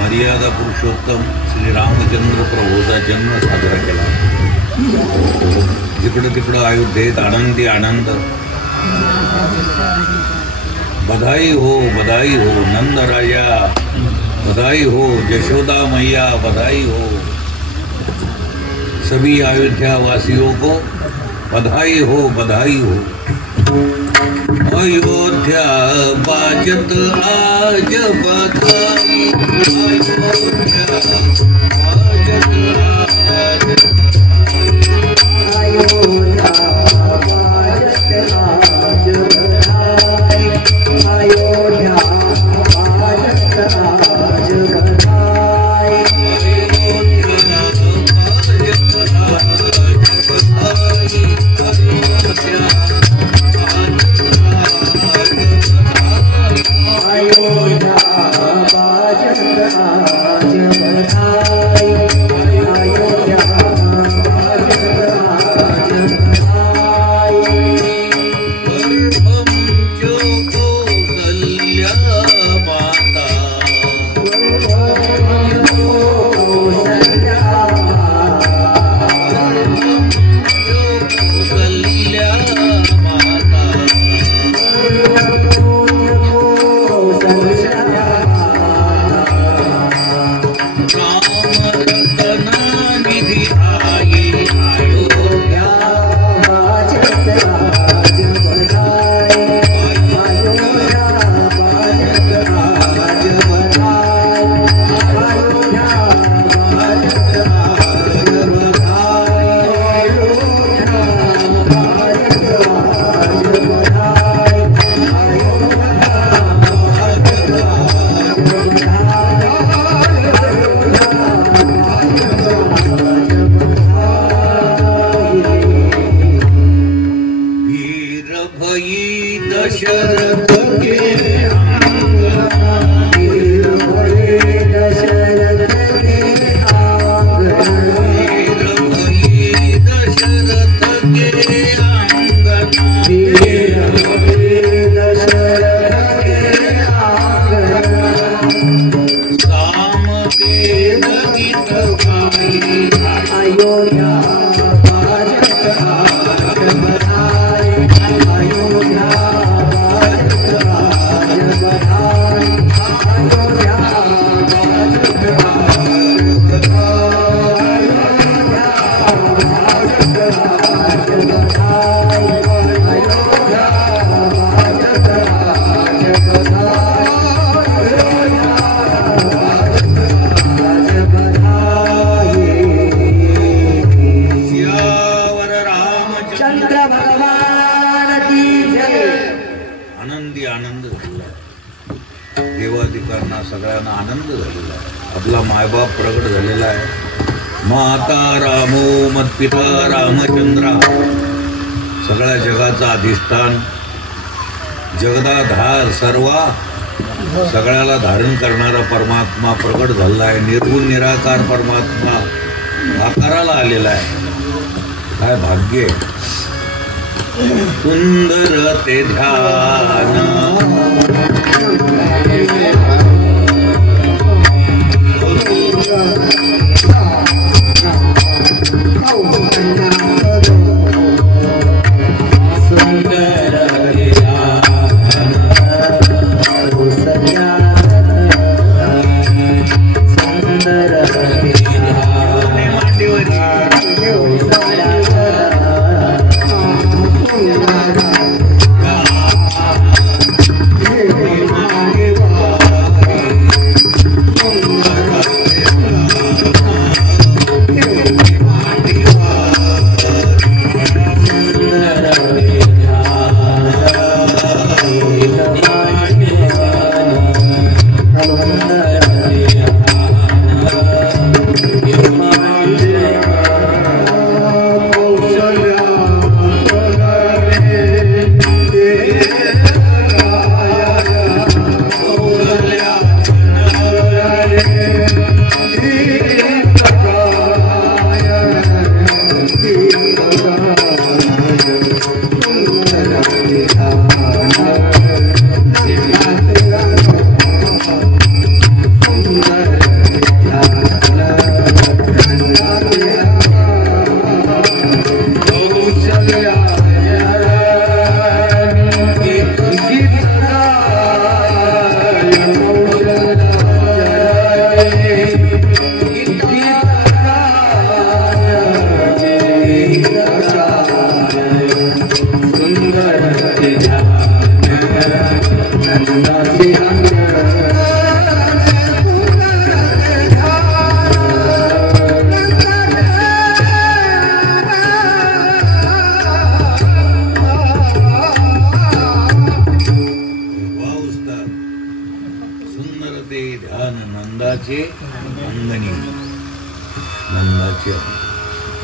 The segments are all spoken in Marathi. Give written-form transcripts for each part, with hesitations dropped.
मर्यादा पुरुषोत्तम श्री रामचंद्र प्रभूचा जन्म साजरा केला। जिकडं तिकडं अयोध्येत आनंदी आनंद। बधाई हो नंद राजा, बधाई हो यशोदा मैया, बधाई हो सभी अयोध्या वासियों को, बधाई हो बधाई हो। अयोध्या बाजत आज बधाई, अयोध्या बाजत आज, अयोध्या बाजत आज बधाई, अयोध्या बाजत आज बधाई, अयोध्या बाजत आज बधाई, अयोध्या बाजत आज मायबाप प्रगट झालेला आहे. माता रामो मत्पिता रामचंद्र, सगळ्या जगाचा अधिष्ठान, जगदाधार सर्वा, सगळ्याला धारण करणारा परमात्मा प्रगट झालेला आहे. निर्गुण निराकार परमात्मा आकाराला आलेला आहे. काय भाग्य आहे. सुंदर ते ध्यान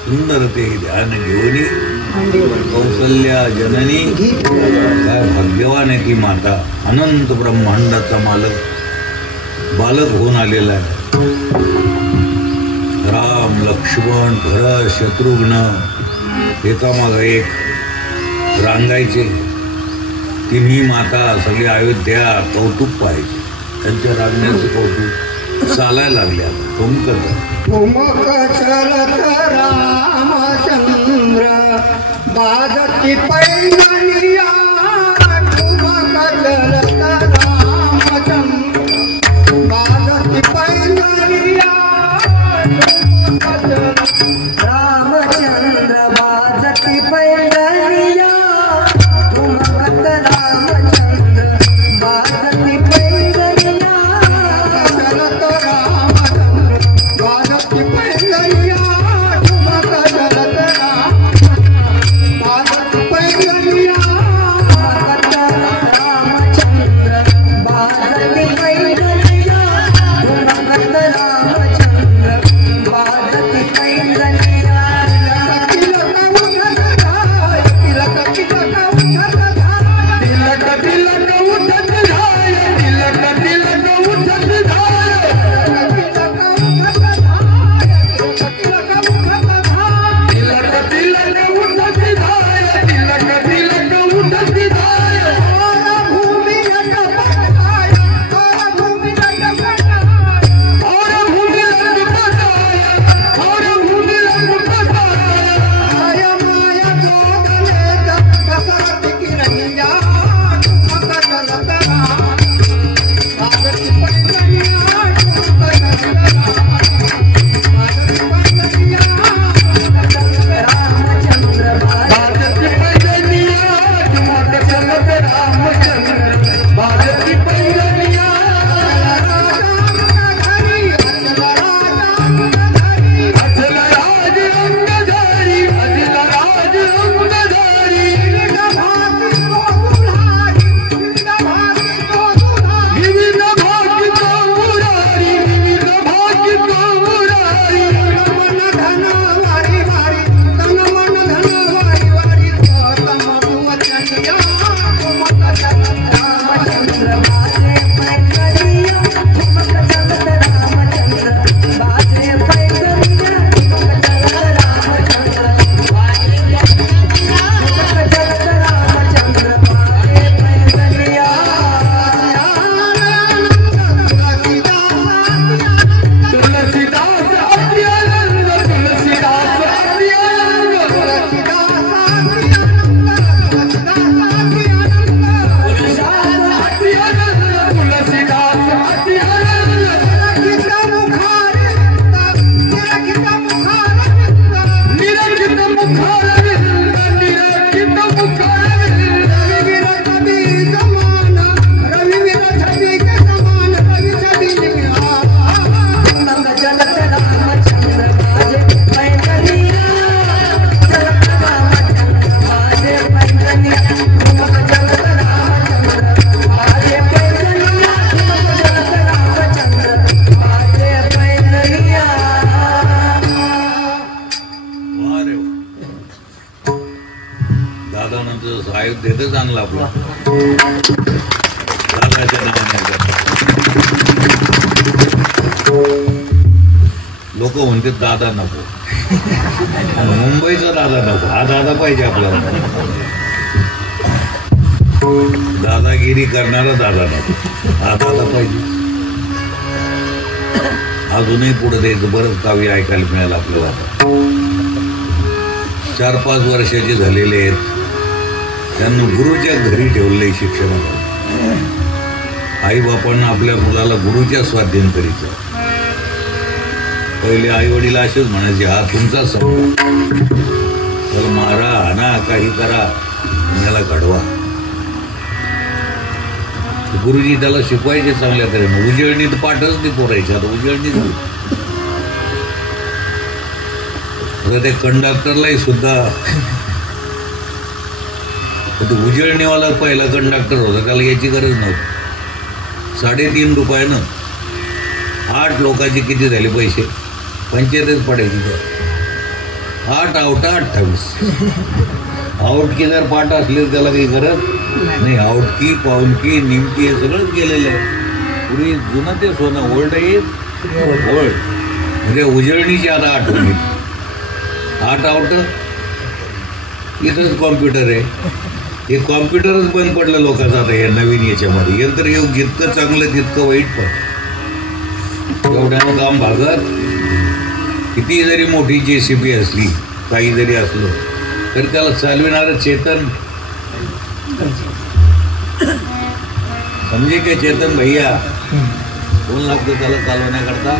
सुंदर ते ध्यान घेऊन कौसल्या जननी, काय भाग्यवान आहे ती माता. अनंत ब्रह्मांडाचा मालक बालक होऊन आलेला आहे. राम लक्ष्मण भरत शत्रुघ्न एकामागं एक रांगायचे. तिन्ही माता सगळी अयोध्या कौतुक पाहायचे. त्यांच्या रांगण्याचं कौतुक चालायला लागल्या. रामचंद्र बाजती पैनिया, रामचंद्र बाजती पैनिया, रामचंद्र बाजती पैनिया, रामचंद्र बाजती पैनिया, रामचंद्र बाजती पैंजनिया. तेथंच आणलं आपलं दादाच्या नावाने. लोक म्हणतात दादा नको, मुंबईचा दादा नको, हा दादा पाहिजे आपल्याला. दादागिरी करणारा दादा नको, हा दादा पाहिजे. अजूनही पुढे द्यायचं बरंच काव्य ऐकायला मिळालं आपल्याला. 4-5 वर्षाचे झालेले आहेत, त्यांना गुरुच्या घरी ठेवलंय शिक्षणाला. आई बापांना आपल्या मुलाला गुरुच्या स्वाधीन करीचं. पहिले आई वडील असेच म्हणायचे, हा तुमचा समजा, त्याला मारा हाना काही करा, त्याला घडवा. गुरुजी त्याला शिकवायचे चांगल्या तऱ्हेने. उजळणीत पाठच नाही पोरायचे. आता उजळणीत त्या कंडक्टरलाही सुद्धा उजळणीवाला पहिला कंडक्टर होता, त्याला याची गरज नव्हती. 3.5 रुपयानं 8 लोकांचे किती झाले पैसे? 45 पडायचे. 8 आउट 28. आउटकी जर पाठ असले त्याला काही गरज नाही. आउटकी पाऊनकी निमकी हे सगळंच गेलेलं आहे. पूर्वी जुनं ते सोनं, ओल्ड इज ओल्ड. म्हणजे उजळणीची आता आठवण 8 आउट. इथंच कॉम्प्युटर आहे. हे कॉम्प्युटरच बंद पडलं लोकांचं आता या नवीन याच्यामध्ये. यंत्रयोग जितकं चांगलं तितकं वाईट पण. एवढ्यानं काम भागत. किती जरी मोठी JCB असली, काही जरी असलं तरी त्याला चालविणारं चेतन समजे की चेतन भैया कोण लागतं त्याला चालवण्याकरता.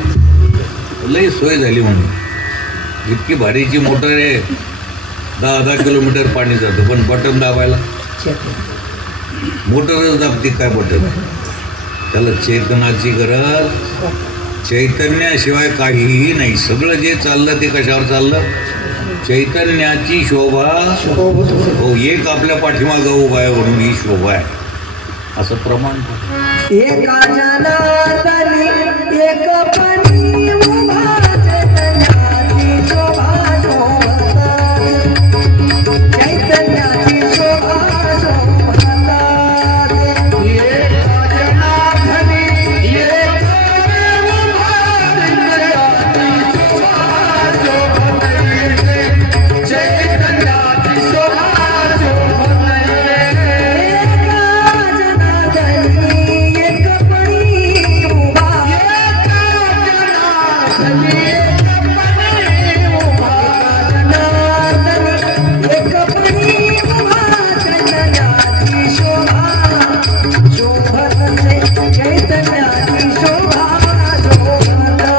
लई सोय झाली म्हणून. इतकी भारीची मोटर आहे, 10-10 किलोमीटर पाणी जातं, पण बटन दाबायला मोटरच दाबते काय बटन. त्याला चेतनाची गरज. चैतन्याशिवाय काहीही नाही. सगळं जे चाललं ते कशावर चाललं? चैतन्याची शोभा. हो, एक आपल्या पाठीमागं उभा आहे म्हणून ही शोभा आहे असं प्रमाण. एका जनार्दनी एक पणी उभा चैतन्याची शोभा शोभतात. चैतन्याची शोभा शोभतात. एका जनार्दनी एक पणी उभा चैतन्याची शोभा शोभते. चैतन्याची शोभा शोभते. एका जनार्दनी एक पणी उभा. एका जनार्दनी एक पणी उभा. जनार्दनी एक पणी उभा चैतन्याची शोभा शोभते. चैतन्याची शोभा शोभतात.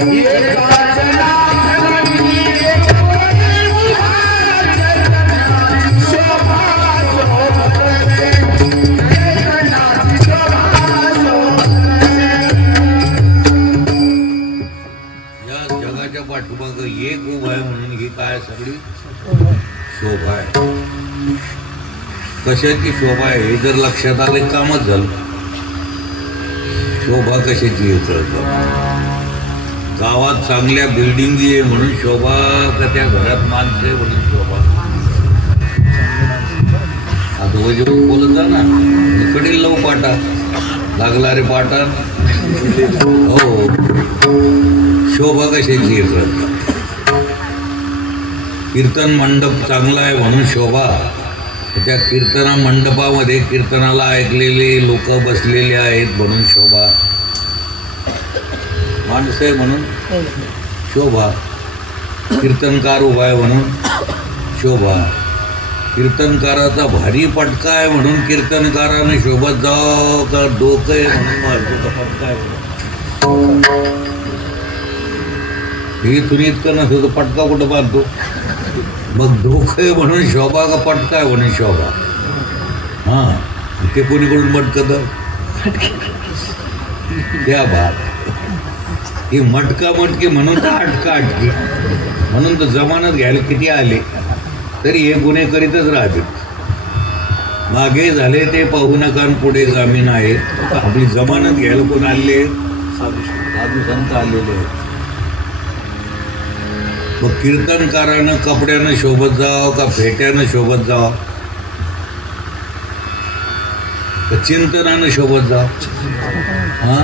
एका जनार्दनी एक पणी उभा चैतन्याची शोभा शोभते. चैतन्याची शोभा शोभते. या जगाच्या पाठीमागं एक उभा आहे म्हणून ही काय सगळी शोभा आहे. कशाची शोभा आहे हे जर लक्षात आलं कामच झालं. शोभा कशाची हे कळतं. गावात चांगल्या बिल्डिंगी आहे म्हणून शोभा, का त्या घरात माणसं आहे म्हणून शोभा. आता वजे बोलत जा ना, इकडे लव पाटा लागला रे पाटा. हो, शोभा कशाची हे कळतं. कीर्तन मंडप चांगला आहे म्हणून शोभा. त्या कीर्तना मंडपामध्ये कीर्तनाला ऐकलेले लोक बसलेले आहेत म्हणून शोभा. माणसं आहे म्हणून शोभा. कीर्तनकार उभा आहे म्हणून शोभा. कीर्तनकाराचा भारी पटका आहे म्हणून कीर्तनकाराने शोभत जावं का डोकं आहे म्हणून मारतो पटका आहे. इथून इतकं नसतं तर पटका कुठं बांधतो. मग डोकं आहे म्हणून शोभा का पटका आहे म्हणून शोभा. हां, ते कोणीकडून मटकत त्या भात. ही मटका मटकी म्हणून तर अटका अटकी म्हणून तर जमानत घ्यायला किती आले तरी हे गुन्हे करीतच राहते. मागे झाले ते पाहू नका पुढे जामीन आहेत. आपली जमानत घ्यायला कोण आले? साधू संत आलेले आहेत. मग कीर्तनकारानं कपड्यानं शोभत जावं का फेट्यानं शोभत जावं? तर चिंतनानं शोभत जा. हा,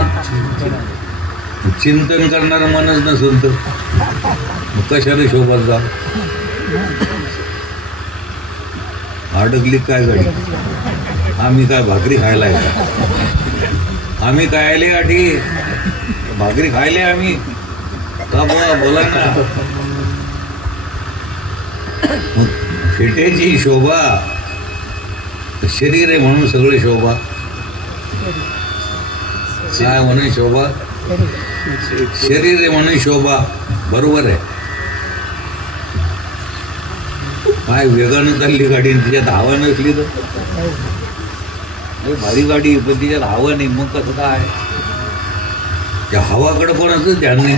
चिंतन करणारं मनच नसेल तर मग कशाने शोभत जा. अडकली काय गाडी. आम्ही काय भाकरी खायला आहे का? आम्ही काय आले आठी भाकरी खायले आम्ही का? बोला ना. मग फेटेची शोभा शरीर आहे म्हणून सगळे शोभा. काय म्हणून शोभा? शरीर आहे म्हणून शोभा. बरोबर आहे. काय वेगानं चालली गाडी तिच्यात हवा नसली तर भारी गाडी पण तिच्यात हवा नाही मग कसं काय? त्या हवाकडे कोणाचं ध्यान नाही.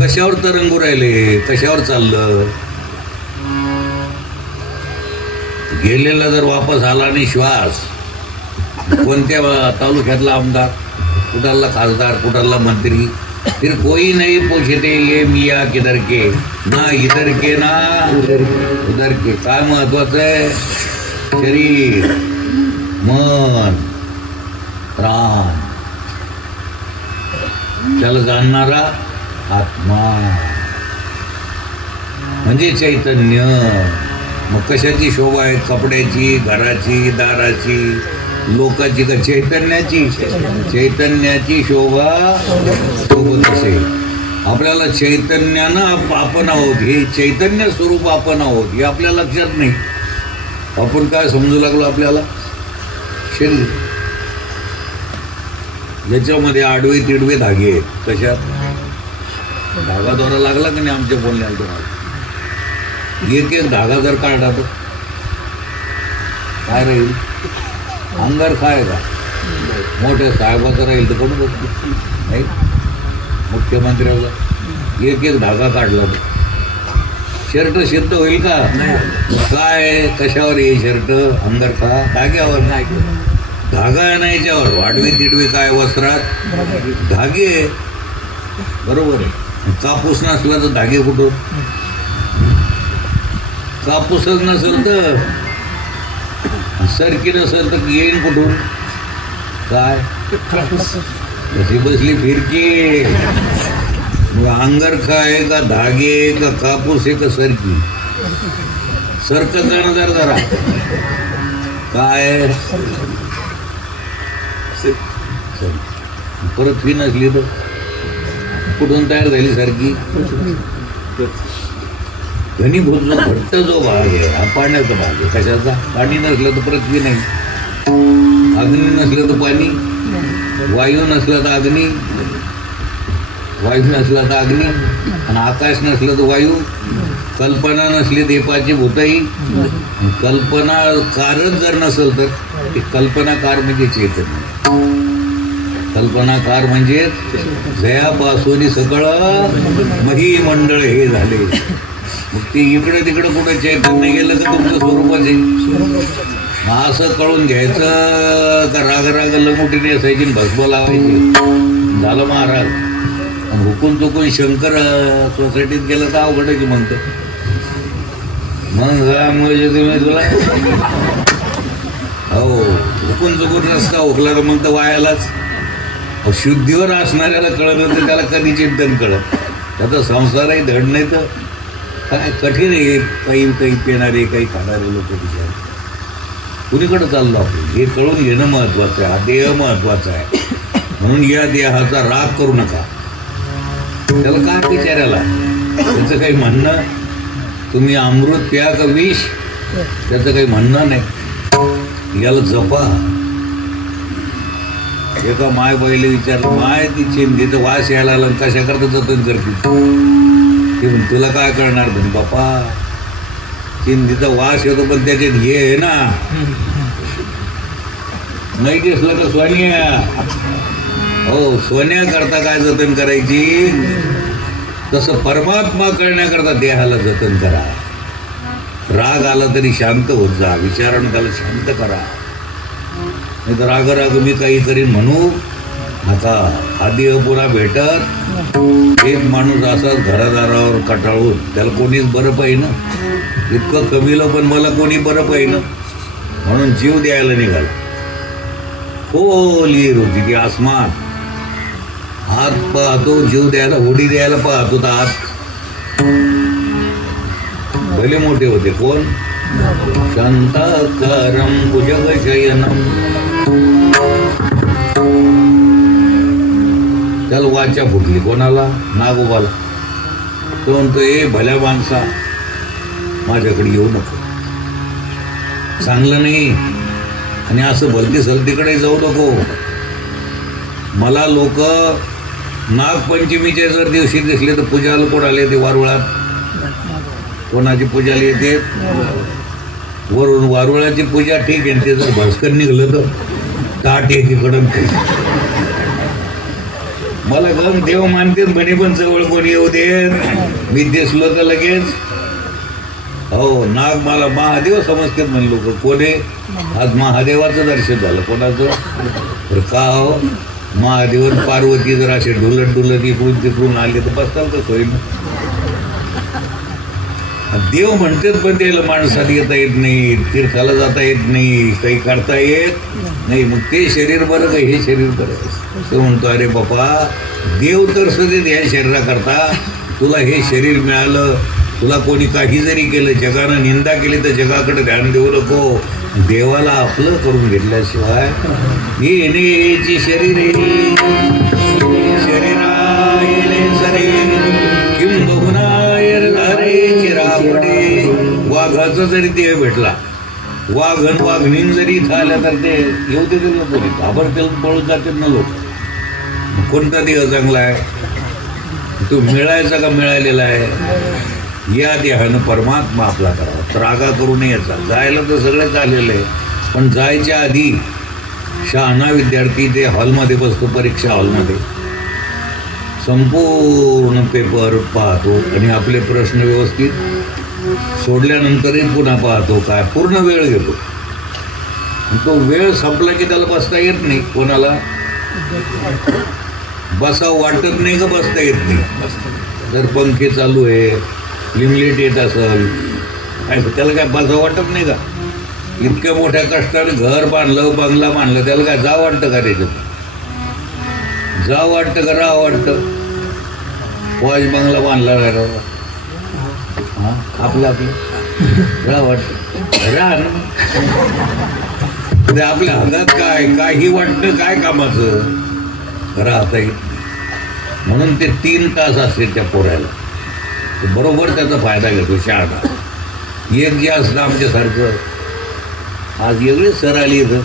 कशावर तरंगू राहिले, कशावर चाललं. गेलेला जर वापस आला नाही श्वास, कोणत्या तालुक्यातला आमदार, कुठाला खासदार, कुठाला मंत्री, फिर कोई नहीं पूछते ये मिया किधर के, ना इधर के ना उधर के. काय महत्वाचं आहे? शरीर, मन, प्राण, त्याला जाणणारा आत्मा म्हणजे चैतन्य. मग कशाची शोभा आहे? कपड्याची, घराची, दाराची, लोकाची का चैतन्याची? चैतन्याची शोभा शोभत असेल. आपल्याला चैतन्यानं आपण आहोत, हे चैतन्य स्वरूप आपण आहोत हे आपल्या लक्षात नाही. आपण काय समजू लागलो? आपल्याला शरीर, ज्याच्यामध्ये आडवे तिडवे धागे आहेत. कशात? धागा दोरा लागला की नाही आमच्या बोलण्याला तुम्हाला? एक एक धागा जर काढला तर काय राहील? अंगार काय का? मोठ्या साहेबाचं राहील तर कोण बघतो नाही? मुख्यमंत्र्याचा एक एक धागा काढला तर शर्ट सिद्ध होईल का? काय कशावर ये शर्ट? अंगार का? धाग्यावर नाही. धागा नाही याच्यावर. वाढवे तिडवे काय वस्त्रात धागे. बरोबर आहे. कापूस नसला तर धागे कुठून? कापूसच नसेल तर सरकी नसेल तर येईन कुठून? काय कशी बसली फिरकी? अंगर काय का धागे का कापूस आहे का सरकी? सरकत जाणार जरा काय पृथ्वी नसली तर कुठून तयार झाली सारखी? घनीभूत जो घट्ट जो भाग आहे हा पाण्याचा भाग आहे. कशाचा? पाणी नसलं तर पृथ्वी नाही, अग्नी नसलं तर पाणी, वायू नसला तर अग्नी, वायू नसला तर अग्नी, आणि आकाश नसलं तर वायू, कल्पना नसली तर पाची भूतही. कल्पना कारच जर नसेल तर ते कल्पनाकार म्हणजे चैतन्य. कल्पनाकार म्हणजे जयापासून सगळं मही मंडळ हे झाले. मग ते इकडे तिकडे कुठे चैतन्य गेलं का तुमचं स्वरूपच आहे. असं कळून घ्यायचं का राग राग लंगोटीने असायची भस्म लावायची झालं महाराज. हुकून चुकून शंकर सोसायटीत गेलं तर अवघडायची म्हणतो. मग म्हणजे तुम्ही तुला हो हुकून चुकून रस्ता हुकला तर मग तर वायालाच. शुद्धीवर असणाऱ्याला कळत तर त्याला कधी चिंतन कळत. त्याचा संसारही धड नाही तर काय कठीण आहे. काही काही पेणारे काही खाणारे लोक विचार कुणीकडे चाललो आपण हे कळून घेणं महत्वाचं आहे. हा देह महत्वाचा आहे. म्हणून या देहाचा राग करू नका. त्याला काय विचारायला त्याचं काही म्हणणं तुम्ही अमृत प्या का विष त्याचं काही म्हणणं नाही. याला जपा. एका माय बाईला विचारलं माय ती चिंधी तर वास यायला आला कशा करता जतन करते ती म्हण तुला काय करणार तुम्ही बापा चिंधीचा वास येतो पण त्याच्यात हे आहे ना नाही दिसलं तर सोन्या. हो सोन्या करता काय जतन करायची तसं परमात्मा करण्याकरता देहाला जतन करा. राग आला तरी शांत होत जा. विचारण त्याला शांत करा. नाही तर राग राग मी काही करीन म्हणू नका. हा देह पुन्हा भेटत. एक माणूस असाच घरादारावर कटाळून त्याला कोणीच बरं पाहिजे. इतकं कमीलं पण मला कोणी बरं पाहिजे. म्हणून जीव द्यायला निघाला. खोल विहीर होती ती, आसमान. हात पाहतो, जीव द्यायला, उडी द्यायला पाहतो तर हात भले मोठे होते. कोण? शांताकारं भुजगशयनं. त्याला वाचा फुटली. कोणाला? नागोबाला. तो म्हणतो, ए भल्या माणसा, माझ्याकडे येऊ नको, चांगलं नाही, आणि असं भलती सलतीकडे जाऊ नको. मला लोक नागपंचमीच्या जर दिवशी दिसले तर पूजाला कोण आले ते वारुळात? कोणाची पूजाला येते? वरून वारुळाची पूजा ठीक आहे. ते जर भस्कन निघलं तर ताट एकीकडून. मला गम देव मानते म्हणे, पण जवळ कोणी येऊ देत. मी दिसलो तर लगेच हो नाग मला महादेव समजते म्हणे लोक. कोणी? आज महादेवाचं दर्शन झालं. कोणाचं? तर का हो, महादेव पार्वती जर असे ढुलत ढुलत इकडून तिकडून आले तर बसताल का सोयी? देव म्हणतात पण त्याला माणसात येता येत नाही, तीर्थाला जाता येत नाही, काही करता येत नाही. मग ते शरीर बरं का हे शरीर बरं? तो म्हणतो, अरे बापा, देव तर सदैव या शरीराकरता तुला हे शरीर मिळालं. तुला कोणी काही जरी केलं, जगानं निंदा केली तर जगाकडे ध्यान देऊ नको. देवाला आपलं करून घेतल्याशिवाय येण्याची शरीर वाघाचा जरी देह भेटला, वाघन वाघणीन जरी इथं आल्या तर ते येऊ देतील ना कोणी? घाबरतील, पळून जातील ना लोक. कोणता देह चांगला आहे? तो मिळायचा का मिळालेला आहे? या देहानं परमात्मा आपला करावा, त्रागा करू नये. याचा जायला तर सगळं चाललेलं आहे, पण जायच्या आधी शहाणा विद्यार्थी ते हॉलमध्ये बसतो, परीक्षा हॉलमध्ये संपूर्ण पेपर पाहतो आणि आपले प्रश्न व्यवस्थित सोडल्यानंतरही पुन्हा पाहतो. काय पूर्ण वेळ घेतो. तो वेळ संपला की त्याला बसता येत नाही. कोणाला? बसावं वाटत नाही का बसता येत नाही? जर पंखे चालू आहे, लिमलेट येत असेल, त्याला काय बसावं वाटत नाही का? इतक्या मोठ्या कष्टाने घर बांधलं, बंगला बांधलं, त्याला काय जावं वाटतं का? त्याच्यात जावं वाटतं का राहावं वाटतं? वाज बंगला बांधला राहा, आपलं राहावं वाटतं, राहा ना. आपल्या हातात काय काही वाटतं काय कामाचं? राहता येईल. म्हणून ते 3 तास असते त्या पोरायला, बरोबर त्याचा फायदा घेतो शाळा. एक जे असतं आमच्यासारखं, आज एवढे सर आली इथं,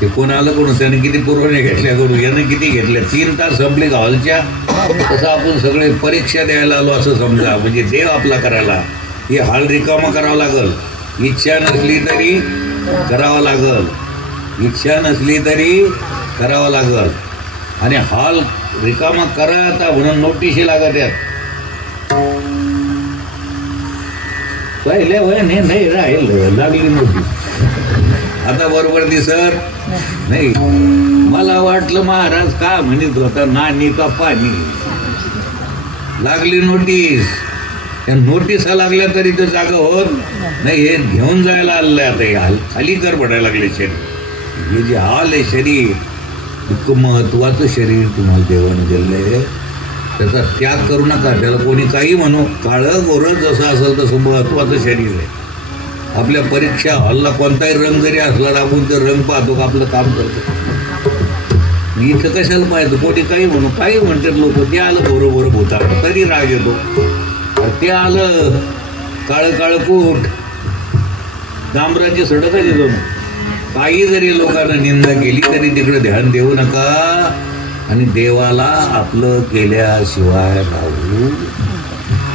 ते कोणाला करून त्याने किती पुरवण्या घेतल्या करू, यानं किती घेतल्या. 3 तास संपले का हॉलच्या, तसं आपण सगळे परीक्षा द्यायला आलो असं समजा. म्हणजे देव आपला करायला हे हॉल रिकामा करावं लागल. इच्छा नसली तरी करावं लागल, इच्छा नसली तरी करावं लागल. आणि हॉल रिकामा करा आता म्हणून नोटीशी लागत यात. पहिल्या वयाने नाही राहील, लागली नोटीस. आता बरोबर दिसत नाही. मला वाटलं महाराज का म्हणत होता, नानी का पाणी. लागली नोटीस. त्या नोटिसा लागल्या तरी तो जागा होत नाही. हे घेऊन जायला आलेलं आहे. आता खाली कर पडायला लागले शरीर. हे जे हाल आहे शरीर, इतकं महत्वाचं शरीर तुम्हाला देवानं दिलंय, त्याचा त्याग करू नका. त्याला कोणी काही म्हणू, काळं गोरं जसं असेल तसं महत्वाचं शरीर आहे. आपल्या परीक्षा हॉलला कोणताही रंग जरी असला तर आपण ते रंग पाहतो का आपलं काम करतो. इथं कशाला पाहिजे? कोणी काही म्हणू, काही म्हणतात लोक. ते आलं बरोबर होता तरी राग येतो. ते आलं काळं काळं कूट, डांबराची सडकच येतो. काही जरी लोकांना निंदा केली तरी तिकडे ध्यान देऊ नका. आणि देवाला आपलं केल्याशिवाय राहू,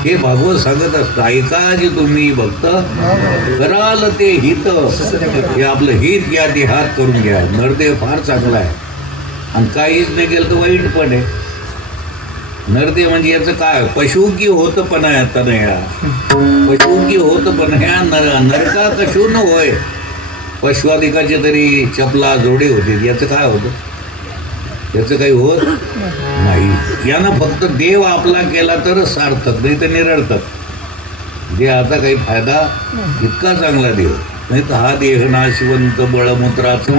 हे भागवत सांगत असतं. ऐका जे तुम्ही भक्त कराल ते हित, हे आपलं हित या देहात करून घ्या. नरदेव फार चांगला आहे आणि काहीच नाही केलं तर वाईट पण आहे. नरदेव म्हणजे याचं काय? पशु की होत पण आहे. तनया पशु की होत पण ह्या नरका कशू न होय. पशुआधिकाचे तरी चपला जोडे होते, याचं काय होतं? याचं काही होत नाही. यानं फक्त देव आपला केला तर सार्थक, नाही तर निरर्थक. देहाचा काही फायदा. इतका चांगला देव नाही तर हा देह नाशवंत बळमूत्राचा,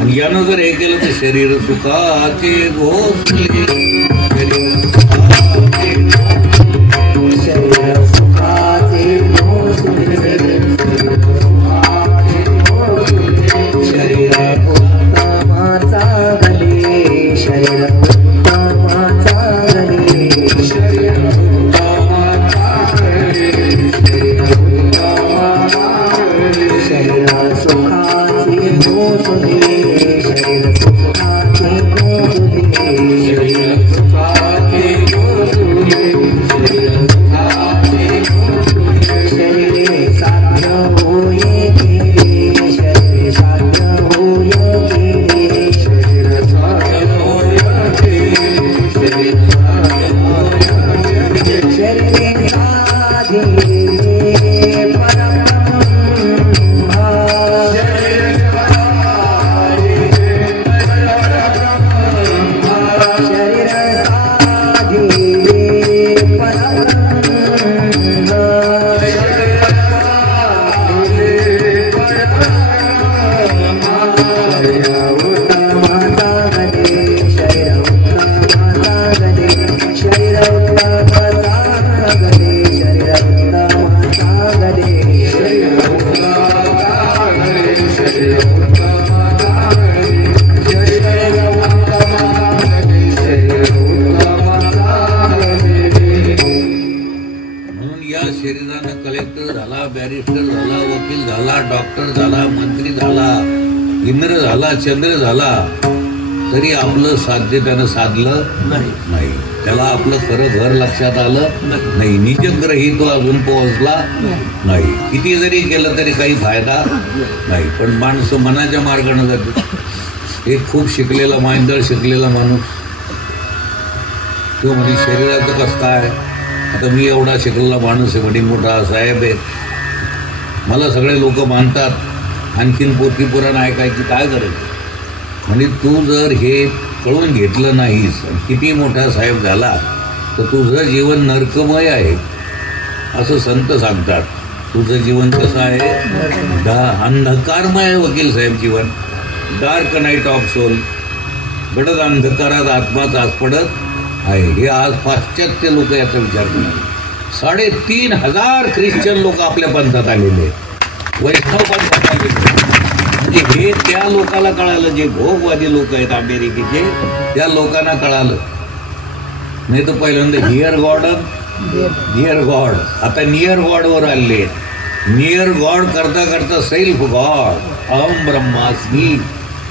आणि यानं जर हे केलं तर शरीर सुखाचे घोसले, शरीर सुखाचे घोसले, शरीर उत्तमाचा गले, शरीर उत्तमाचा गले, शरीर उत्तमाचा गले, शरीर सुखाचे घोसले, शरीर सुखाचे घोसले, शरीर सुखाचे घोसले, शरीरे साध्य होय गेले, शरीरे साध्य होय गेले, शरीर साध्य होय गेले, शरीर साध्य होय गेले, शरीरे साधे कलेक्टर झाला, बॅरिस्टर झाला, वकील झाला, डॉक्टर झाला, मंत्री झाला, इंद्र झाला, चंद्र झाला, तरी आपलं साध्य त्यानं साधलं नाही. त्याला आपलं खरं घर लक्षात आलं नाही. निजग्रही तो अजून पोहोचला नाही. किती जरी केलं तरी काही फायदा नाही. पण माणसं मनाच्या मार्गाने जाते. एक खूप शिकलेला मांदळ शिकलेला माणूस तो म्हणजे शरीराचं कसं काय, आता मी एवढा शिकलेला माणूस आहे, वडील मोठा साहेब आहे, मला सगळे लोक मानतात, आणखीन पोथी पुराण ऐकायची काय गरज. म्हणजे तू जर हे कळून घेतलं नाहीस, किती मोठा साहेब झाला तर तुझं जीवन नरकमय आहे असं संत सांगतात. तुझं जीवन कसं आहे, अंधकारमय आहे वकील साहेब जीवन. डार्क नाईट ऑफ सोल, गडद अंधकारात आत्मा तास पडत आहे. हे आज पाश्चात्य लोक याचा विचार करतात. 3,500 ख्रिश्चन लोक आपल्या पंथात आलेले, वैष्णव पंथात आलेले. म्हणजे हे त्या लोकाला कळालं, जे भोगवादी लोक आहेत अमेरिकेचे, त्या लोकांना कळालं. नाही तर पहिल्यांदा हिअर गॉड डिअर गॉड, आता नियर गॉडवर आले. नियर गॉड करता करता सेल्फ गॉड, अहम ब्रह्मास्मी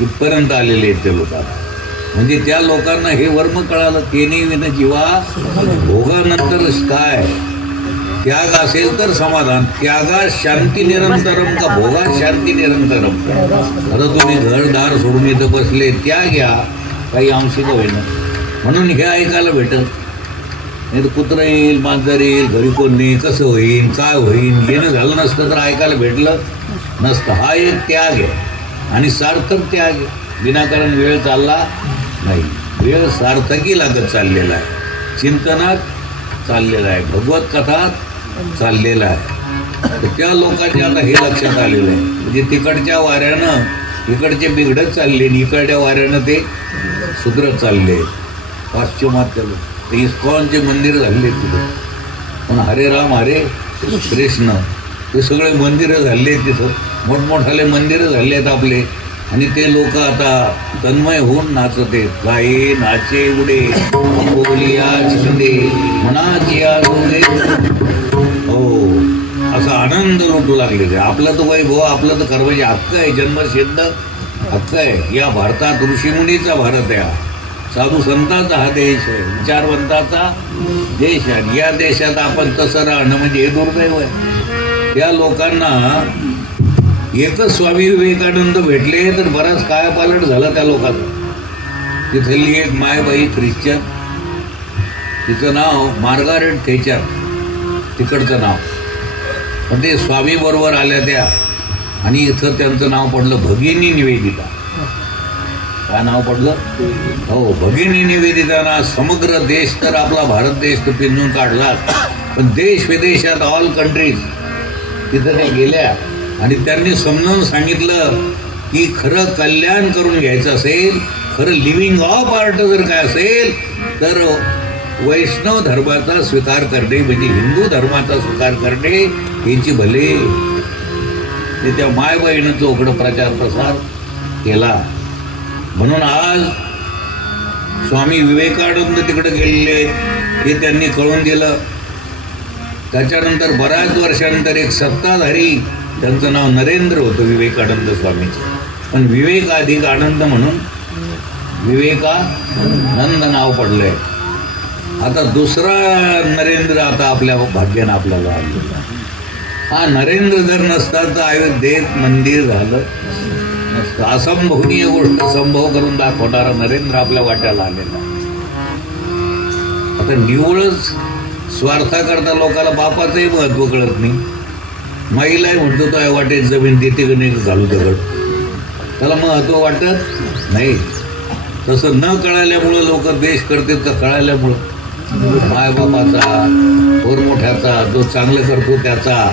इथपर्यंत आलेले आहेत ते लोक. म्हणजे त्या लोकांना हे वर्म कळालं. तेने विन जीवा भोगानंतरच काय, त्याग असेल तर समाधान. त्यागात शांती निरंतरम का भोगात शांती निरंतरम. आता तुम्ही घरदार सोडून इथं बसले, त्याग घ्या, काही अंशिक होईना. म्हणून हे ऐकायला भेटत नाही. तर कुत्रं येईल, मांजर येईल, घरी कोण नाही, कसं होईल, काय होईल, येणं झालं नसतं तर ऐकायला भेटलं नसतं. हा एक त्याग आहे आणि सार्थक त्याग आहे. विनाकारण वेळ चालला नाही, वेळ सार्थकी लागत चाललेला आहे. चिंतनात चाललेला आहे, भगवत कथात चाललेला आहे. तर त्या लोकांच्या आता हे लक्षात आलेलं आहे. म्हणजे तिकडच्या वाऱ्यानं इकडचे बिघडत चालले, इकडच्या वाऱ्यानं ते सुधरत चालले. पाश्चिमात्य लोक ते इस्कॉनचे मंदिर झाले तिथं, पण हरे राम हरे कृष्ण ते सगळे मंदिरं झाले तिथं, मोठमोठाले मंदिरं झाले आहेत आपले. आणि ते लोक आता तन्मय होऊन नाचते. गाये नाचे उडे बोलिया छिंदे मनाची आजोगे, हो असा आनंद लुटू लागले. आपलं तर वैभव, आपलं तर कर्माचे हक्क आहे, जन्मसिद्ध हक्क आहे. या भारतात ऋषीमुनीचा भारत आहे, साधू संतांचा हा देश आहे, विचारवंताचा देश आहे. या देशात आपण तसं राहणं म्हणजे हे दुर्दैव आहे. त्या लोकांना एकच स्वामी विवेकानंद भेटले तर बराच कायापालट झाला त्या लोकांना. तिथली एक मायबाई ख्रिश्चन, तिचं नाव मार्गारेट थेचर, तिकडचं नाव. पण ते स्वामी बरोबर आल्या त्या, आणि इथं त्यांचं नाव पडलं भगिनी निवेदिता. काय नाव पडलं, हो भगिनी निवेदिताना. समग्र देश तर आपला भारत देश तर पिंजून काढला, पण देश विदेशात ऑल कंट्रीज तिथं त्या गेल्या. आणि त्यांनी समजावून सांगितलं की खरं कल्याण करून घ्यायचं असेल, खरं लिव्हिंग ऑफ आर्ट जर काय असेल तर वैष्णव धर्माचा स्वीकार करणे म्हणजे हिंदू धर्माचा स्वीकार करणे यांची भले. ते त्या माय बहिणीचं चोकडं प्रचार प्रसार केला. म्हणून आज स्वामी विवेकानंद तिकडे गेलेले हे त्यांनी कळून दिलं. त्याच्यानंतर बऱ्याच वर्षानंतर एक सत्ताधारी, त्यांचं नाव नरेंद्र होतं विवेकानंद स्वामीचं, पण विवेक अधिक आनंद म्हणून विवेकानंद नाव पडलंय. आता दुसरा नरेंद्र आता आपल्या भाग्यानं आपल्याला आलेला. हा नरेंद्र जर नसता तर अयोध्येत मंदिर झालं नसतं. असंभवनीय गोष्ट संभव करून दाखवणारा नरेंद्र आपल्या वाट्याला आलेला. आता निवळच स्वार्थाकरता लोकांना बापाचंही महत्व कळत नाही. महिलाही म्हणतो तो वाटेत जमीन देते की नाही घालू दगड, त्याला महत्व वाटत नाही. तसं न कळाल्यामुळं लोक द्वेष करतात, तर कळाल्यामुळं मायबापाचा, थोर मोठ्याचा, जो चांगलं करतो त्याचा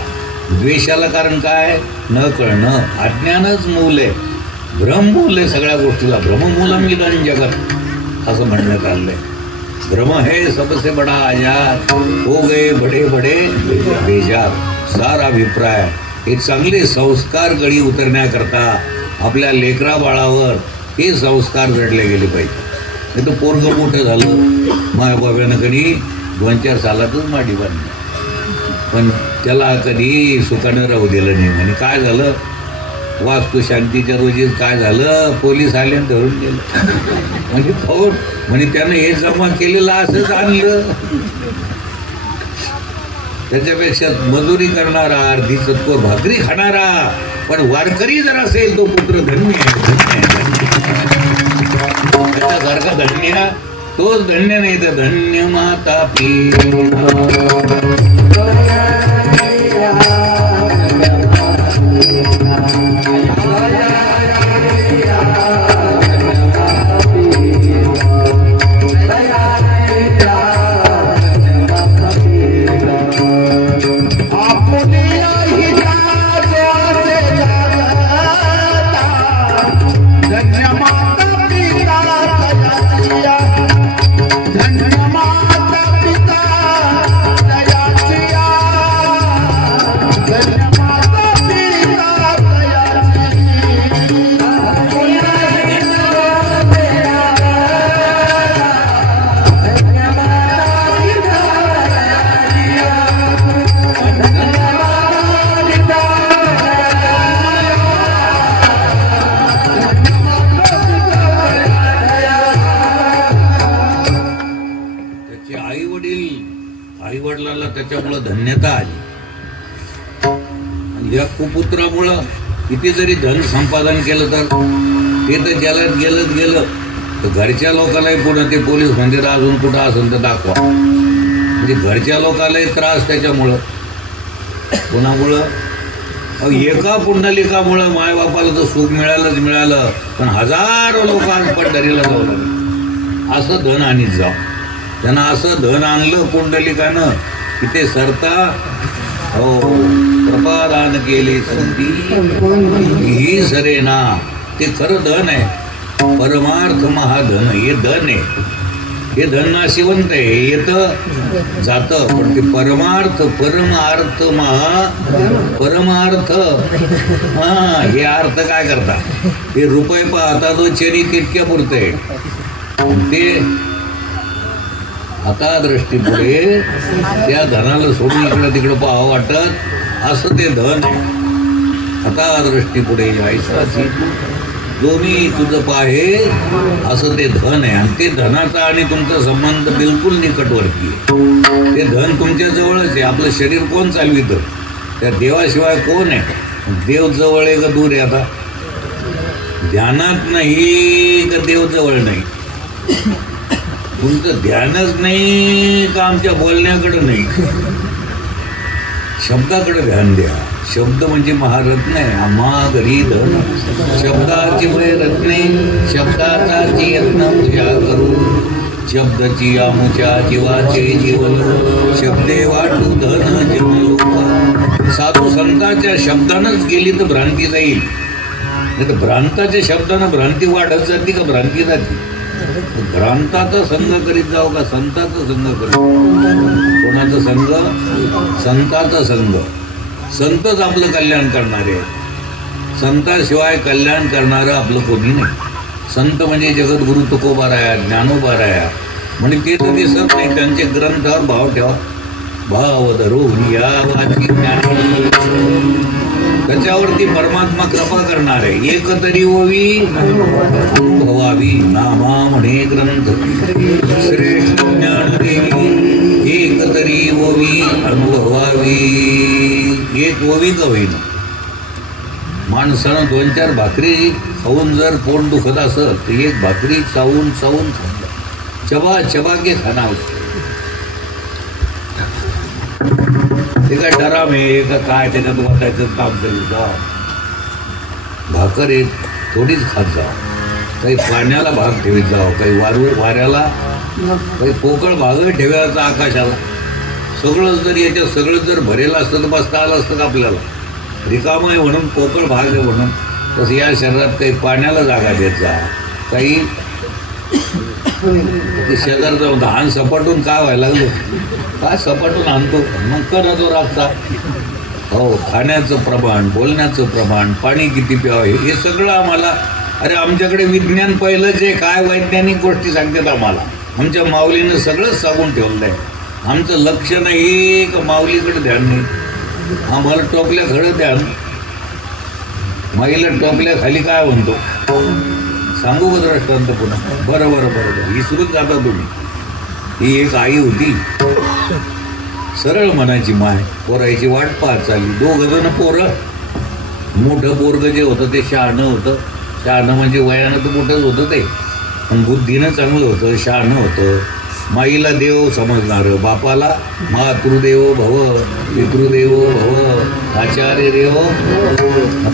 द्वेषाला कारण काय? न कळणं. अज्ञानच मूल आहे, भ्रममूल आहे सगळ्या गोष्टीला. भ्रममूलम इदं जगत असं म्हणण्यात आलंय. भ्रम है सबसे बडा आजार, हो गए बडे बडे बेजार. सारा अभिप्राय हे चांगले संस्कार गडी उतरण्याकरता आपल्या लेकरा बाळावर हे संस्कार जडले गेले पाहिजे. नाही तर पोरगं मोठं झालं, मायबाबानं कधी 2-4 सालातच माडी बांधली, पण त्याला कधी सुखानं राहू दिलं नाही. आणि काय झालं, वास्तू शांतीच्या रोजीच काय झालं, पोलीस आले आणि धरून गेलं. म्हणजे खबर म्हणजे त्यानं हे जमा केलेलं असंच आणलं. त्याच्यापेक्षा मजुरी करणारा, अर्धी चतकोर भाकरी खाणारा पण वारकरी जर असेल तो पुत्र धन्य आहे. त्याच्यासारखा धन्य तोच धन्य नाही तर धन्य माता आईवडिलांना त्याच्यामुळं धन्यता आली. आणि या कुपुत्रामुळं किती जरी धन संपादन केलं तर ते तर ज्याला गेलं तर घरच्या लोकांनाही पुन्हा ते पोलीस मंदिर अजून कुठं असेल तर दाखवा. म्हणजे घरच्या लोकांनाही त्रास त्याच्यामुळं. कोणामुळं? एका पुंडलिकामुळं मायबापाला तर सुख मिळालं, पण हजारो लोक आज पंढरीला जाऊ लागले. असं धन आणीत जाऊ. त्यांना असं धन आणलं पुंडलिकानं की ते सरता हो कृपादान केले संती ही सरेना. ते खरं धन आहे, परमार्थ महाधन. हे धन आहे, हे धन नाशिवंत आहे, हे येतं जातं. पण ते परमार्थ, परमार्थ परमार्थ हे अर्थ काय करता? हे रुपये पाहता तो चेरी तितक्या पुरते. ते आता दृष्टीपुढे त्या धनाला सोडून इकडं तिकडं पाहावं वाटत असं ते धन आहे. आता दृष्टीपुढे ऐसाची जो मी तुझं पाहे असं ते धन आहे. आणि ते धनाचा आणि तुमचा संबंध बिलकुल निकटवर्ती आहे. ते धन तुमच्या जवळच आहे. आपलं शरीर कोण चालवितं? त्या देवाशिवाय कोण आहे? देव जवळ आहे का दूर आहे? आता ध्यानात नाही का देव जवळ नाही? तुमचं ध्यानच नाही का आमच्या बोलण्याकडं नाही? शब्दाकडे ध्यान द्या. शब्द म्हणजे महारत्न आहे. आम्हा घरी धन शब्दाची रत्ने, शब्दाचा यत्न पूजा करू. शब्दची आमुच्या जीवाचे जीवन, शब्दे वाटू धन जन. साधू संतांच्या शब्दानंच गेली तर भ्रांती जाईल, नाही तर भ्रांताच्या शब्दानं भ्रांती वाढत जाते का भ्रांती जाते? भ्रांताचा संघ करीत जाऊ का संतांचा संघ करीत? कोणाचा संघ? संतांचा संघ. संतच आपलं कल्याण करणारे आहे. संताशिवाय कल्याण करणारं आपलं कोणी नाही. संत म्हणजे जगद्गुरु तुकोबाराया, ज्ञानोबाराया म्हणजे ते तर दिसत नाही, त्यांचे ग्रंथावर भाव ठेवा. भाव धरून या वाची ज्ञानी, त्याच्यावरती परमात्मा कृपा करणार आहे. एक तरी ओवी अनुभवावी नामा म्हणे ग्रंथ श्रेष्ठ ज्ञानदेवी, एक तरी ओवी अनुभवावी. एक ओवी का होईना, माणसानं 2-4 भाकरी खाऊन जर पोट दुखत असत तर एक भाकरी चावून चावून खाल्लं, चबा चबा के खाना उसको. ते काय डराम आहे का काय, त्याच्यात वाचायचंच काम करीत जा. भाकर एक थोडीच खात जा, काही पाण्याला भाग ठेवीत जाव, काही वाऱ्याला, काही पोकळ भाग ठेवायचा आकाशाला. सगळंच जर याच्यात सगळं जर भरेलं असतं तर बसता आलं असतं का आपल्याला? रिकाम आहे म्हणून, पोकळ भाग आहे म्हणून. तसं या शरीरात काही पाण्याला जागा देत जा, काही शेजार जाऊन धान सपाटून काय व्हायला लागलो, काय सपाटून आणतो मग करतो रातचा. हो, खाण्याचं प्रमाण, बोलण्याचं प्रमाण, पाणी किती प्यावं हे सगळं आम्हाला. अरे आमच्याकडे विज्ञान पहिलंच आहे, काय वैज्ञानिक गोष्टी सांगतात आम्हाला. आमच्या माऊलीनं सगळंच सांगून ठेवलं आहे. आमचं लक्ष नाही का माऊलीकडे ध्यान नाही. आम्हाला टोपल्या खरं ध्यान, माईला टोपल्या खाली काय म्हणतो सांगू का दृष्टांत पुन्हा? बरं बरं बरं विसरून जाता तुम्ही. ही एक आई होती, सरळ मनाची माय, पोरायची वाट पाहत चालली. 2 जण पोरं. मोठं पोरग जे होतं ते शहाणं होतं. शहाणं म्हणजे वयानं तर मोठंच होतं ते, पण बुद्धीनं चांगलं होतं, शहाणं होतं. माईला देव समजणारं, बापाला मातृदेवो भव, पितृदेवो भव, आचार्य देव.